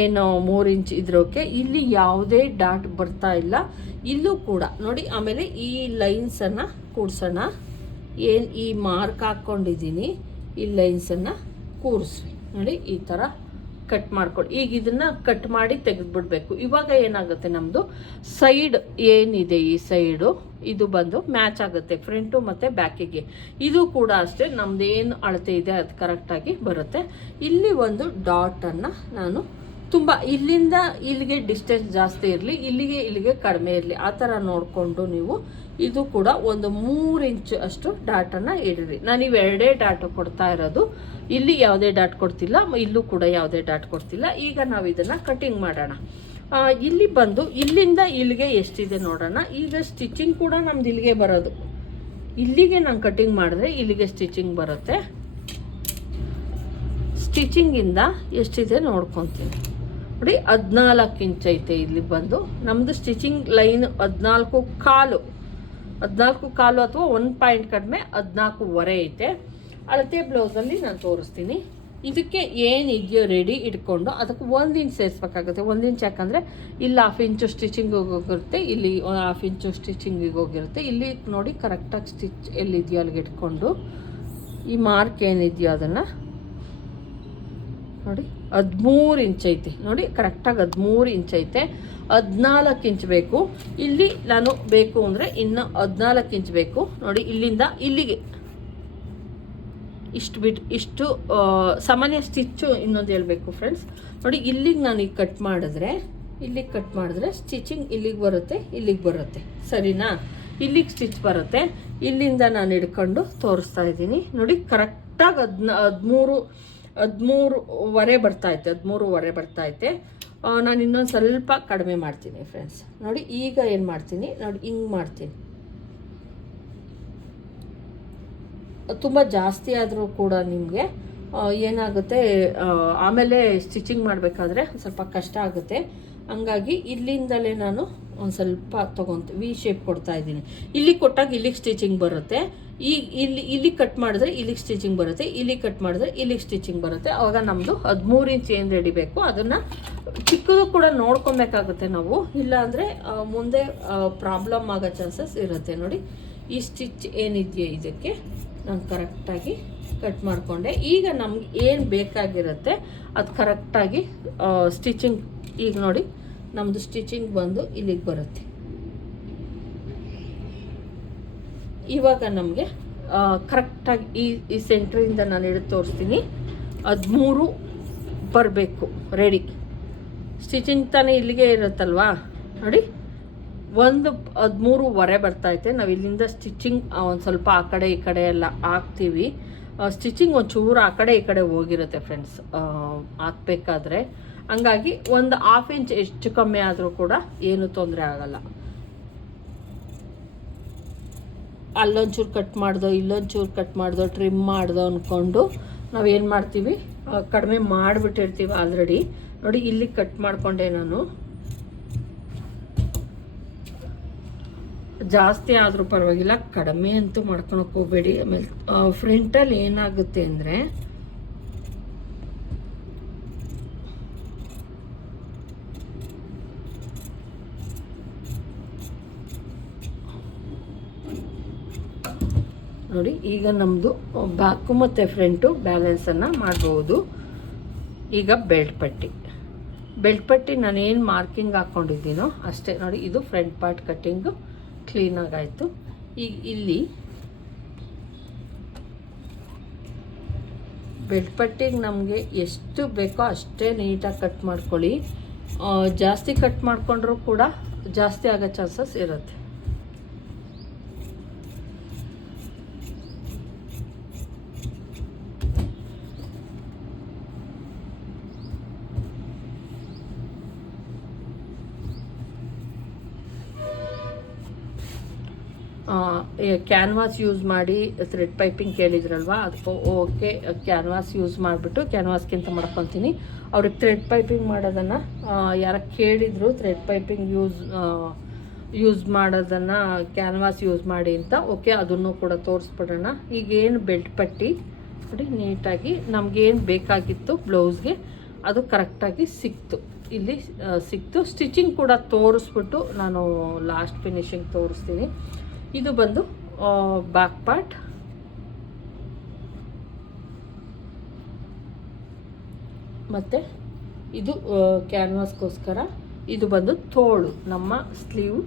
ಏನು, ಮೂರು ಇಂಚ್ ಇದ್ರೋಕೆ ಇಲ್ಲಿ ಯಾವುದೇ ಡಾಟ್ ಬರ್ತಾ ಇಲ್ಲ. ಇಲ್ಲೂ ಕೂಡ, ನೋಡಿ, ಆಮೇಲೆ ಈ ಲೈನ್ಸನ್ನು ಕೂಡ್ಸೋಣ. ಏನು ಈ ಮಾರ್ಕ್ ಹಾಕ್ಕೊಂಡಿದ್ದೀನಿ ಈ ಲೈನ್ಸನ್ನು ಕೂರಿಸ್ರಿ. ನೋಡಿ, ಈ ಥರ ಕಟ್ ಮಾಡ್ಕೊಳ್ಳಿ ಈಗ ಇದನ್ನ ಕಟ್ ಮಾಡಿ ತೆಗೆದುಬಿಡ್ಬೇಕು. ಇವಾಗ ಏನಾಗುತ್ತೆ ನಮ್ಮದು ಸೈಡ್ ಏನಿದೆ ಈ ಸೈಡು ಇದು ಬಂದು ಮ್ಯಾಚ್ ಆಗುತ್ತೆ ಫ್ರಂಟು ಮತ್ತು ಬ್ಯಾಕಿಗೆ ಇದು ಕೂಡ ಅಷ್ಟೇ ನಮ್ದು ಏನು ಅಳತೆ ಇದೆ, ಅದು ಕರೆಕ್ಟಾಗಿ ಬರುತ್ತೆ. ಇಲ್ಲಿ ಒಂದು ಡಾಟನ್ನು ನಾನು ತುಂಬ ಇಲ್ಲಿಂದ ಇಲ್ಲಿಗೆ ಡಿಸ್ಟೆನ್ಸ್ ಜಾಸ್ತಿ ಇರಲಿ, ಇಲ್ಲಿಗೆ ಇಲ್ಲಿಗೆ ಕಡಿಮೆ ಇರಲಿ, ಆ ಥರ ನೋಡಿಕೊಂಡು ನೀವು ಇದು ಕೂಡ ಒಂದು ಮೂರು ಇಂಚು ಅಷ್ಟು ಡಾಟನ್ನು ಇಡ್ರಿ. ನಾನು ಇವು ಎರಡೇ ಡಾಟ್ ಕೊಡ್ತಾ ಇರೋದು. ಇಲ್ಲಿ ಯಾವುದೇ ಡಾಟ್ ಕೊಡ್ತಿಲ್ಲ, ಇಲ್ಲೂ ಕೂಡ ಯಾವುದೇ ಡಾಟ್ ಕೊಡ್ತಿಲ್ಲ. ಈಗ ನಾವು ಇದನ್ನು ಕಟಿಂಗ್ ಮಾಡೋಣ. ಇಲ್ಲಿ ಬಂದು, ಇಲ್ಲಿಂದ ಇಲ್ಲಿಗೆ ಎಷ್ಟಿದೆ ನೋಡೋಣ. ಈಗ ಸ್ಟಿಚಿಂಗ್ ಕೂಡ ನಮ್ದು ಇಲ್ಲಿಗೆ ಬರೋದು. ಇಲ್ಲಿಗೆ ನಾನು ಕಟಿಂಗ್ ಮಾಡಿದ್ರೆ ಇಲ್ಲಿಗೆ ಸ್ಟಿಚಿಂಗ್ ಬರುತ್ತೆ. ಸ್ಟಿಚಿಂಗಿಂದ ಎಷ್ಟಿದೆ ನೋಡ್ಕೊತೀನಿ. ನೋಡಿ, ಹದಿನಾಲ್ಕು ಇಂಚ್ ಐತೆ ಇಲ್ಲಿ ಬಂದು. ನಮ್ಮದು ಸ್ಟಿಚಿಂಗ್ ಲೈನ್ ಹದಿನಾಲ್ಕು ಕಾಲು. ಹದಿನಾಲ್ಕು ಕಾಲು ಅಥವಾ ಒಂದು ಪಾಯಿಂಟ್ ಕಡಿಮೆ ಹದಿನಾಲ್ಕೂವರೆ ಐತೆ. ಅಳತೆ ಬ್ಲೌಸಲ್ಲಿ ನಾನು ತೋರಿಸ್ತೀನಿ. ಇದಕ್ಕೆ ಏನಿದೆಯೋ ರೆಡಿ ಇಟ್ಕೊಂಡು ಅದಕ್ಕೆ ಒಂದು ಇಂಚ್ ಸೇರಿಸ್ಬೇಕಾಗುತ್ತೆ. ಒಂದು ಇಂಚ್ ಯಾಕಂದರೆ ಇಲ್ಲಿ ಹಾಫ್ ಇಂಚು ಸ್ಟಿಚಿಂಗ್ ಹೋಗಿರುತ್ತೆ, ಇಲ್ಲಿ ಹಾಫ್ ಇಂಚು ಸ್ಟಿಚಿಂಗಿಗೆ ಹೋಗಿರುತ್ತೆ. ಇಲ್ಲಿ ನೋಡಿ ಕರೆಕ್ಟಾಗಿ ಸ್ಟಿಚ್ ಎಲ್ಲಿದೆಯೋ ಅಲ್ಲಿಗೆ ಇಟ್ಕೊಂಡು. ಈ ಮಾರ್ಕ್ ಏನಿದೆಯೋ ಅದನ್ನು ನೋಡಿ, ಹದಿಮೂರು ಇಂಚ್ ಐತೆ. ನೋಡಿ ಕರೆಕ್ಟಾಗಿ ಹದಿಮೂರು ಇಂಚ್ ಐತೆ. ಹದಿನಾಲ್ಕು ಇಂಚ್ ಬೇಕು. ಇಲ್ಲಿ ನಾನು ಬೇಕು ಅಂದರೆ ಇನ್ನು ಹದಿನಾಲ್ಕು ಇಂಚ್ ಬೇಕು. ನೋಡಿ, ಇಲ್ಲಿಂದ ಇಲ್ಲಿಗೆ. ಇಷ್ಟು ಬಿಟ್ಟು ಇಷ್ಟು ಸಾಮಾನ್ಯ ಸ್ಟಿಚ್ಚು ಇನ್ನೊಂದು ಹೇಳ್ಬೇಕು ಫ್ರೆಂಡ್ಸ್ ನೋಡಿ, ಇಲ್ಲಿಗೆ ನಾನು ಈಗ ಕಟ್ ಮಾಡಿದ್ರೆ, ಇಲ್ಲಿಗೆ ಕಟ್ ಮಾಡಿದ್ರೆ ಸ್ಟಿಚಿಂಗ್ ಇಲ್ಲಿಗೆ ಬರುತ್ತೆ ಇಲ್ಲಿಗೆ ಬರುತ್ತೆ. ಸರಿನಾ? ಇಲ್ಲಿಗೆ ಸ್ಟಿಚ್ ಬರುತ್ತೆ. ಇಲ್ಲಿಂದ ನಾನು ಹಿಡ್ಕೊಂಡು ತೋರಿಸ್ತಾ ಇದ್ದೀನಿ. ನೋಡಿ ಕರೆಕ್ಟಾಗಿ ಹದ್ನ, ಹದಿಮೂರು ಹದಿಮೂರುವರೆ ಬರ್ತೈತೆ ಹದಿಮೂರುವರೆ ಬರ್ತಾ ಐತೆ. ನಾನು ಇನ್ನೊಂದು ಸ್ವಲ್ಪ ಕಡಿಮೆ ಮಾಡ್ತೀನಿ ಫ್ರೆಂಡ್ಸ್ ನೋಡಿ, ಈಗ ಏನು ಮಾಡ್ತೀನಿ? ನೋಡಿ, ಹಿಂಗೆ ಮಾಡ್ತೀನಿ. ತುಂಬ ಜಾಸ್ತಿ ಆದರೂ ಕೂಡ ನಿಮಗೆ ಏನಾಗುತ್ತೆ ಆಮೇಲೆ ಸ್ಟಿಚಿಂಗ್ ಮಾಡಬೇಕಾದ್ರೆ ಸ್ವಲ್ಪ ಕಷ್ಟ ಆಗುತ್ತೆ. ಹಂಗಾಗಿ ಇಲ್ಲಿಂದಲೇ ನಾನು ಒಂದು ಸ್ವಲ್ಪ ತೊಗೊಂತ ವಿ ಶೇಪ್ ಕೊಡ್ತಾ ಇದ್ದೀನಿ. ಇಲ್ಲಿ ಕೊಟ್ಟಾಗ ಇಲ್ಲಿಗೆ ಸ್ಟಿಚಿಂಗ್ ಬರುತ್ತೆ. ಈ ಇಲ್ಲಿ ಇಲ್ಲಿ ಕಟ್ ಮಾಡಿದ್ರೆ ಇಲ್ಲಿಗೆ ಸ್ಟಿಚಿಂಗ್ ಬರುತ್ತೆ ಇಲ್ಲಿ ಕಟ್ ಮಾಡಿದ್ರೆ ಇಲ್ಲಿಗೆ ಸ್ಟಿಚಿಂಗ್ ಬರುತ್ತೆ. ಅವಾಗ ನಮ್ಮದು ಹದಿಮೂರು ಇಂಚ್ ಏನು ರೆಡಿ ಬೇಕು, ಅದನ್ನು ಚಿಕ್ಕದು ಕೂಡ ನೋಡ್ಕೊಬೇಕಾಗುತ್ತೆ ನಾವು. ಇಲ್ಲಾಂದರೆ ಮುಂದೆ ಪ್ರಾಬ್ಲಮ್ ಆಗೋ ಚಾನ್ಸಸ್ ಇರುತ್ತೆ ನೋಡಿ. ಈ ಸ್ಟಿಚ್ ಏನಿದೆಯಾ ಇದಕ್ಕೆ ನಾನು ಕರೆಕ್ಟಾಗಿ ಕಟ್ ಮಾಡಿಕೊಂಡೆ. ಈಗ ನಮ್ಗೆ ಏನು ಬೇಕಾಗಿರುತ್ತೆ, ಅದು ಕರೆಕ್ಟಾಗಿ ಸ್ಟಿಚಿಂಗ್ ಈಗ ನೋಡಿ ನಮ್ಮದು ಸ್ಟಿಚಿಂಗ್ ಬಂದು ಇಲ್ಲಿಗೆ ಬರುತ್ತೆ. ಇವಾಗ ನಮಗೆ ಕರೆಕ್ಟಾಗಿ ಈ ಈ ಸೆಂಟ್ರಿಂದ ನಾನು ಹಿಡಿದು ತೋರಿಸ್ತೀನಿ. ಹದಿಮೂರು ಬರಬೇಕು ರೆಡಿ ಸ್ಟಿಚಿಂಗ್ ತಾನೇ ಇಲ್ಲಿಗೆ ಇರುತ್ತಲ್ವಾ? ನೋಡಿ, ಒಂದು ಹದಿಮೂರುವರೆ ಬರ್ತೈತೆ ನಾವು ಇಲ್ಲಿಂದ ಸ್ಟಿಚಿಂಗ್ ಒಂದು ಸ್ವಲ್ಪ ಆ ಕಡೆ ಈ ಕಡೆ ಎಲ್ಲ ಹಾಕ್ತೀವಿ. ಸ್ಟಿಚಿಂಗ್ ಒಂಚೂರು ಆ ಕಡೆ ಈ ಕಡೆ ಹೋಗಿರುತ್ತೆ ಫ್ರೆಂಡ್ಸ್ ಹಾಕ್ಬೇಕಾದ್ರೆ. ಹಂಗಾಗಿ ಒಂದು ಹಾಫ್ ಇಂಚ್ ಹೆಚ್ಚು ಕಮ್ಮಿ ಆದರೂ ಕೂಡ ಏನು ತೊಂದರೆ ಆಗಲ್ಲ. ಅಲ್ಲೊಂಚೂರು ಕಟ್ ಮಾಡ್ದೋ, ಇಲ್ಲೊಂಚೂರು ಕಟ್ ಮಾಡ್ದೋ ಟ್ರಿಮ್ ಮಾಡ್ದೋ ಅಂದ್ಕೊಂಡು ನಾವೇನು ಮಾಡ್ತೀವಿ? ಕಡಿಮೆ ಮಾಡಿಬಿಟ್ಟಿರ್ತೀವಿ ಆಲ್ರೆಡಿ ನೋಡಿ, ಇಲ್ಲಿ ಕಟ್ ಮಾಡಿಕೊಂಡೆ ನಾನು. ಜಾಸ್ತಿ ಆದರೂ ಪರವಾಗಿಲ್ಲ, ಕಡಿಮೆ ಅಂತೂ ಮಾಡ್ಕೊಳಕ್ಕೆ ಹೋಗಬೇಡಿ. ಆಮೇಲೆ ಫ್ರಂಟಲ್ಲಿ ಏನಾಗುತ್ತೆ ಅಂದರೆ ನೋಡಿ, ಈಗ ನಮ್ಮದು ಬ್ಯಾಕು ಮತ್ತು ಫ್ರಂಟು ಬ್ಯಾಲೆನ್ಸನ್ನು ಮಾಡ್ಬೋದು. ಈಗ ಬೆಲ್ಟ್ ಪಟ್ಟಿ. ಬೆಲ್ಟ್ ಪಟ್ಟಿ ನಾನೇನು ಮಾರ್ಕಿಂಗ್ ಹಾಕ್ಕೊಂಡಿದ್ದೀನೋ ಅಷ್ಟೇ. ನೋಡಿ, ಇದು ಫ್ರಂಟ್ ಪಾರ್ಟ್ ಕಟ್ಟಿಂಗು ಕ್ಲೀನಾಗಾಯಿತು ಈಗ ಇಲ್ಲಿ ಬೆಲ್ಟ್ ಪಟ್ಟಿಗೆ ನಮಗೆ ಎಷ್ಟು ಬೇಕೋ ಅಷ್ಟೇ ನೀಟಾಗಿ ಕಟ್ ಮಾಡ್ಕೊಳ್ಳಿ. ಜಾಸ್ತಿ ಕಟ್ ಮಾಡಿಕೊಂಡ್ರೂ ಕೂಡ ಜಾಸ್ತಿ ಆಗೋ ಚಾನ್ಸಸ್ ಇರುತ್ತೆ. ಕ್ಯಾನ್ವಾಸ್ ಯೂಸ್ ಮಾಡಿ ಥ್ರೆಡ್ ಪೈಪಿಂಗ್ ಕೇಳಿದ್ರಲ್ವಾ? ಅದಕ್ಕೆ ಓಕೆ ಕ್ಯಾನ್ವಾಸ್ ಯೂಸ್ ಮಾಡಿಬಿಟ್ಟು ಕ್ಯಾನ್ವಾಸ್ಗಿಂತ ಮಾಡ್ಕೊತೀನಿ. ಅವ್ರಿಗೆ ಥ್ರೆಡ್ ಪೈಪಿಂಗ್ ಮಾಡೋದನ್ನು ಯಾರ ಕೇಳಿದ್ರು ಥ್ರೆಡ್ ಪೈಪಿಂಗ್ ಯೂಸ್ ಯೂಸ್ ಮಾಡೋದನ್ನು ಕ್ಯಾನ್ವಾಸ್ ಯೂಸ್ ಮಾಡಿ ಅಂತ. ಓಕೆ, ಅದನ್ನು ಕೂಡ ತೋರಿಸ್ಬಿಡೋಣ. ಈಗೇನು ಬೆಲ್ಟ್ ಪಟ್ಟಿ? ನೋಡಿ, ನೀಟಾಗಿ ನಮಗೇನು ಬೇಕಾಗಿತ್ತು ಬ್ಲೌಸ್ಗೆ ಅದು ಕರೆಕ್ಟಾಗಿ ಸಿಕ್ತು. ಇಲ್ಲಿ ಸಿಕ್ತು. ಸ್ಟಿಚಿಂಗ್ ಕೂಡ ತೋರಿಸ್ಬಿಟ್ಟು ನಾನು ಲಾಸ್ಟ್ ಫಿನಿಶಿಂಗ್ ತೋರಿಸ್ತೀನಿ. ಇದು ಬಂದು ಬ್ಯಾಕ್ ಪಾರ್ಟ್ ಮತ್ತು ಇದು ಕ್ಯಾನ್ವಾಸ್ಗೋಸ್ಕರ ಇದು ಬಂದು ತೋಳು, ನಮ್ಮ ಸ್ಲೀವ್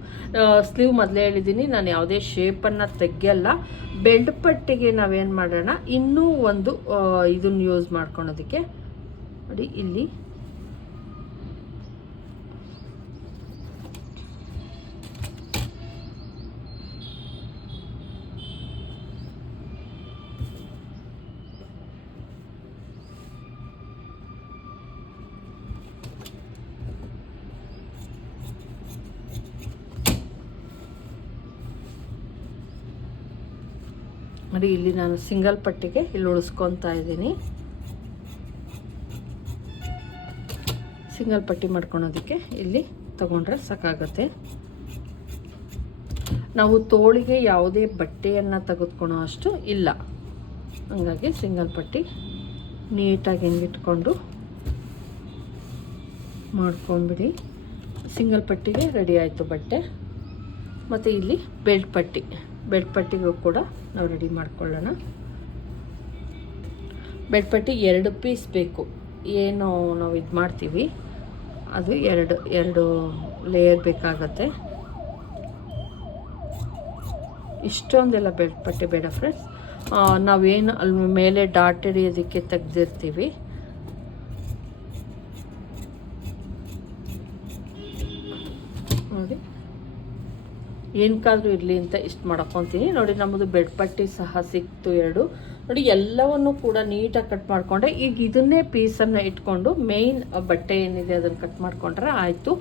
ಸ್ಲೀವ್ ಮೊದಲೇ ಹೇಳಿದ್ದೀನಿ, ನಾನು ಯಾವುದೇ ಶೇಪನ್ನು ತೆಗೆಯಲ್ಲ. ಬೆಲ್ಟ್ ಪಟ್ಟಿಗೆ ನಾವೇನು ಮಾಡೋಣ, ಇನ್ನೂ ಒಂದು ಇದನ್ನು ಯೂಸ್ ಮಾಡ್ಕೊಳೋದಕ್ಕೆ. ನೋಡಿ, ಇಲ್ಲಿ. ನೋಡಿ, ಇಲ್ಲಿ ನಾನು ಸಿಂಗಲ್ ಪಟ್ಟಿಗೆ ಇಲ್ಲಿ ಉಳಿಸ್ಕೊತಾ ಇದ್ದೀನಿ. ಸಿಂಗಲ್ ಪಟ್ಟಿ ಮಾಡ್ಕೊಳೋದಕ್ಕೆ ಇಲ್ಲಿ ತಗೊಂಡ್ರೆ ಸಾಕಾಗುತ್ತೆ. ನಾವು ತೋಳಿಗೆ ಯಾವುದೇ ಬಟ್ಟೆಯನ್ನು ತೆಗೆದುಕೊಳೋ ಅಷ್ಟು ಇಲ್ಲ. ಹಂಗಾಗಿ ಸಿಂಗಲ್ ಪಟ್ಟಿ ನೀಟಾಗಿ ಹಿಂಗಿಟ್ಕೊಂಡು ಮಾಡ್ಕೊಂಡ್ಬಿಡಿ ಸಿಂಗಲ್ ಪಟ್ಟಿಗೆ ರೆಡಿ ಆಯಿತು ಬಟ್ಟೆ. ಮತ್ತು ಇಲ್ಲಿ ಬೆಲ್ಟ್ ಪಟ್ಟಿ. ಬೆಲ್ಟ್ ಪಟ್ಟಿಗೂ ಕೂಡ ನಾವು ರೆಡಿ ಮಾಡ್ಕೊಳ್ಳೋಣ. ಬೆಡ್ಪಟ್ಟಿ ಪಟ್ಟಿ ಎರಡು ಪೀಸ್ ಬೇಕು. ಏನು ನಾವು ಇದು ಮಾಡ್ತೀವಿ? ಅದು ಎರಡು ಎರಡು ಲೇಯರ್ ಬೇಕಾಗತ್ತೆ. ಇಷ್ಟೊಂದೆಲ್ಲ ಬೆಡ್ಪಟ್ಟಿ ಪಟ್ಟಿ ಬೇಡ ಫ್ರೆಂಡ್ಸ್ ನಾವೇನು ಅಲ್ಲಿ ಮೇಲೆ ಡಾಟ್ ಹಿಡಿಯೋದಕ್ಕೆ ತೆಗ್ದಿರ್ತೀವಿ. ಏನಕ್ಕಾದ್ರೂ ಇರಲಿ ಅಂತ ಇಷ್ಟು ಮಾಡ್ಕೊತೀನಿ. ನೋಡಿ ನಮ್ಮದು ಬೆಡ್ ಪಟ್ಟಿ ಸಹ ಸಿಕ್ತು ಎರಡು. ನೋಡಿ, ಎಲ್ಲವನ್ನು ಕೂಡ ನೀಟಾಗಿ ಕಟ್ ಮಾಡಿಕೊಂಡ್ರೆ ಈಗ ಇದನ್ನೇ ಪೀಸನ್ನು ಇಟ್ಕೊಂಡು ಮೇಯ್ನ್ ಬಟ್ಟೆ ಏನಿದೆ ಅದನ್ನು ಕಟ್ ಮಾಡಿಕೊಂಡ್ರೆ ಆಯಿತು.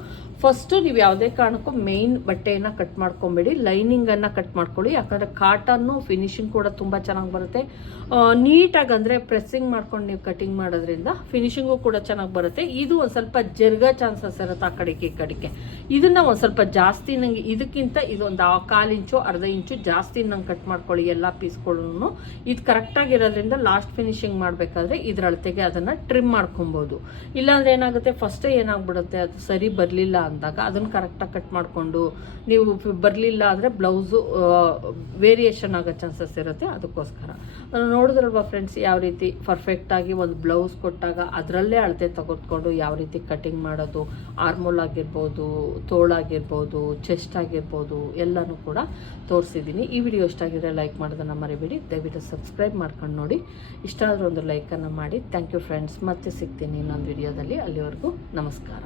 ಫಸ್ಟು ನೀವು ಯಾವುದೇ ಕಾರಣಕ್ಕೂ ಮೇಯ್ನ್ ಬಟ್ಟೆಯನ್ನು ಕಟ್ ಮಾಡ್ಕೊಬೇಡಿ. ಲೈನಿಂಗನ್ನು ಕಟ್ ಮಾಡ್ಕೊಳ್ಳಿ. ಯಾಕಂದರೆ ಕಾಟನ್ನು ಫಿನಿಶಿಂಗ್ ಕೂಡ ತುಂಬ ಚೆನ್ನಾಗಿ ಬರುತ್ತೆ. ನೀಟಾಗಿ ಅಂದರೆ ಪ್ರೆಸ್ಸಿಂಗ್ ಮಾಡ್ಕೊಂಡು ನೀವು ಕಟಿಂಗ್ ಮಾಡೋದ್ರಿಂದ ಫಿನಿಶಿಂಗು ಕೂಡ ಚೆನ್ನಾಗಿ ಬರುತ್ತೆ. ಇದು ಒಂದು ಸ್ವಲ್ಪ ಜರ್ಗ ಚಾನ್ಸಸ್ ಇರುತ್ತೆ ಆ ಕಡೆಗೆ ಈ ಕಡೆಗೆ. ಇದನ್ನು ಒಂದು ಸ್ವಲ್ಪ ಜಾಸ್ತಿ ನನಗೆ ಇದಕ್ಕಿಂತ ಇದೊಂದು ಕಾಲು ಇಂಚು, ಅರ್ಧ ಇಂಚು ಜಾಸ್ತಿ ನಂಗೆ ಕಟ್ ಮಾಡ್ಕೊಳ್ಳಿ ಎಲ್ಲ ಪೀಸ್ಗಳನ್ನು ಇದು ಕರೆಕ್ಟಾಗಿರೋದ್ರಿಂದ ಲಾಸ್ಟ್ ಫಿನಿಶಿಂಗ್ ಮಾಡಬೇಕಾದ್ರೆ ಇದ್ರ ಅಳತೆಗೆ ಅದನ್ನು ಟ್ರಿಮ್ ಮಾಡ್ಕೊಬೋದು. ಇಲ್ಲಾಂದರೆ ಏನಾಗುತ್ತೆ ಫಸ್ಟೇ ಏನಾಗ್ಬಿಡುತ್ತೆ, ಅದು ಸರಿ ಬರಲಿಲ್ಲ ಅಂದಾಗ ಅದನ್ನು ಕರೆಕ್ಟಾಗಿ ಕಟ್ ಮಾಡಿಕೊಂಡು, ನೀವು ಬರಲಿಲ್ಲ ಅಂದರೆ ಬ್ಲೌಸು ವೇರಿಯೇಷನ್ ಆಗೋ ಚಾನ್ಸಸ್ ಇರುತ್ತೆ ಅದಕ್ಕೋಸ್ಕರ. ನೋಡಿದ್ರಲ್ವಾ ಫ್ರೆಂಡ್ಸ್ ಯಾವ ರೀತಿ ಪರ್ಫೆಕ್ಟಾಗಿ ಒಂದು ಬ್ಲೌಸ್ ಕೊಟ್ಟಾಗ ಅದರಲ್ಲೇ ಅಳತೆ ತೆಗೆದುಕೊಂಡು ಯಾವ ರೀತಿ ಕಟಿಂಗ್ ಮಾಡೋದು ಆರ್ಮೋಲ್ ಆಗಿರ್ಬೋದು ತೋಳಾಗಿರ್ಬೋದು ಚೆಸ್ಟ್ ಆಗಿರ್ಬೋದು, ಎಲ್ಲನೂ ಕೂಡ ತೋರಿಸಿದ್ದೀನಿ ಈ ವಿಡಿಯೋ ಇಷ್ಟ ಆಗಿದ್ರೆ ಲೈಕ್ ಮಾಡೋದನ್ನು ಮರಿಬೇಡಿ. ದಯವಿಟ್ಟು ಸಬ್ಸ್ಕ್ರೈಬ್ ಮಾಡ್ಕೊಂಡು ನೋಡಿ. ಇಷ್ಟ ಆದರೂ ಒಂದು ಲೈಕನ್ನು ಮಾಡಿ. ಥ್ಯಾಂಕ್ ಯು ಫ್ರೆಂಡ್ಸ್ ಮತ್ತೆ ಸಿಗ್ತೀನಿ ಇನ್ನೊಂದು ವಿಡಿಯೋದಲ್ಲಿ ಅಲ್ಲಿವರೆಗೂ ನಮಸ್ಕಾರ.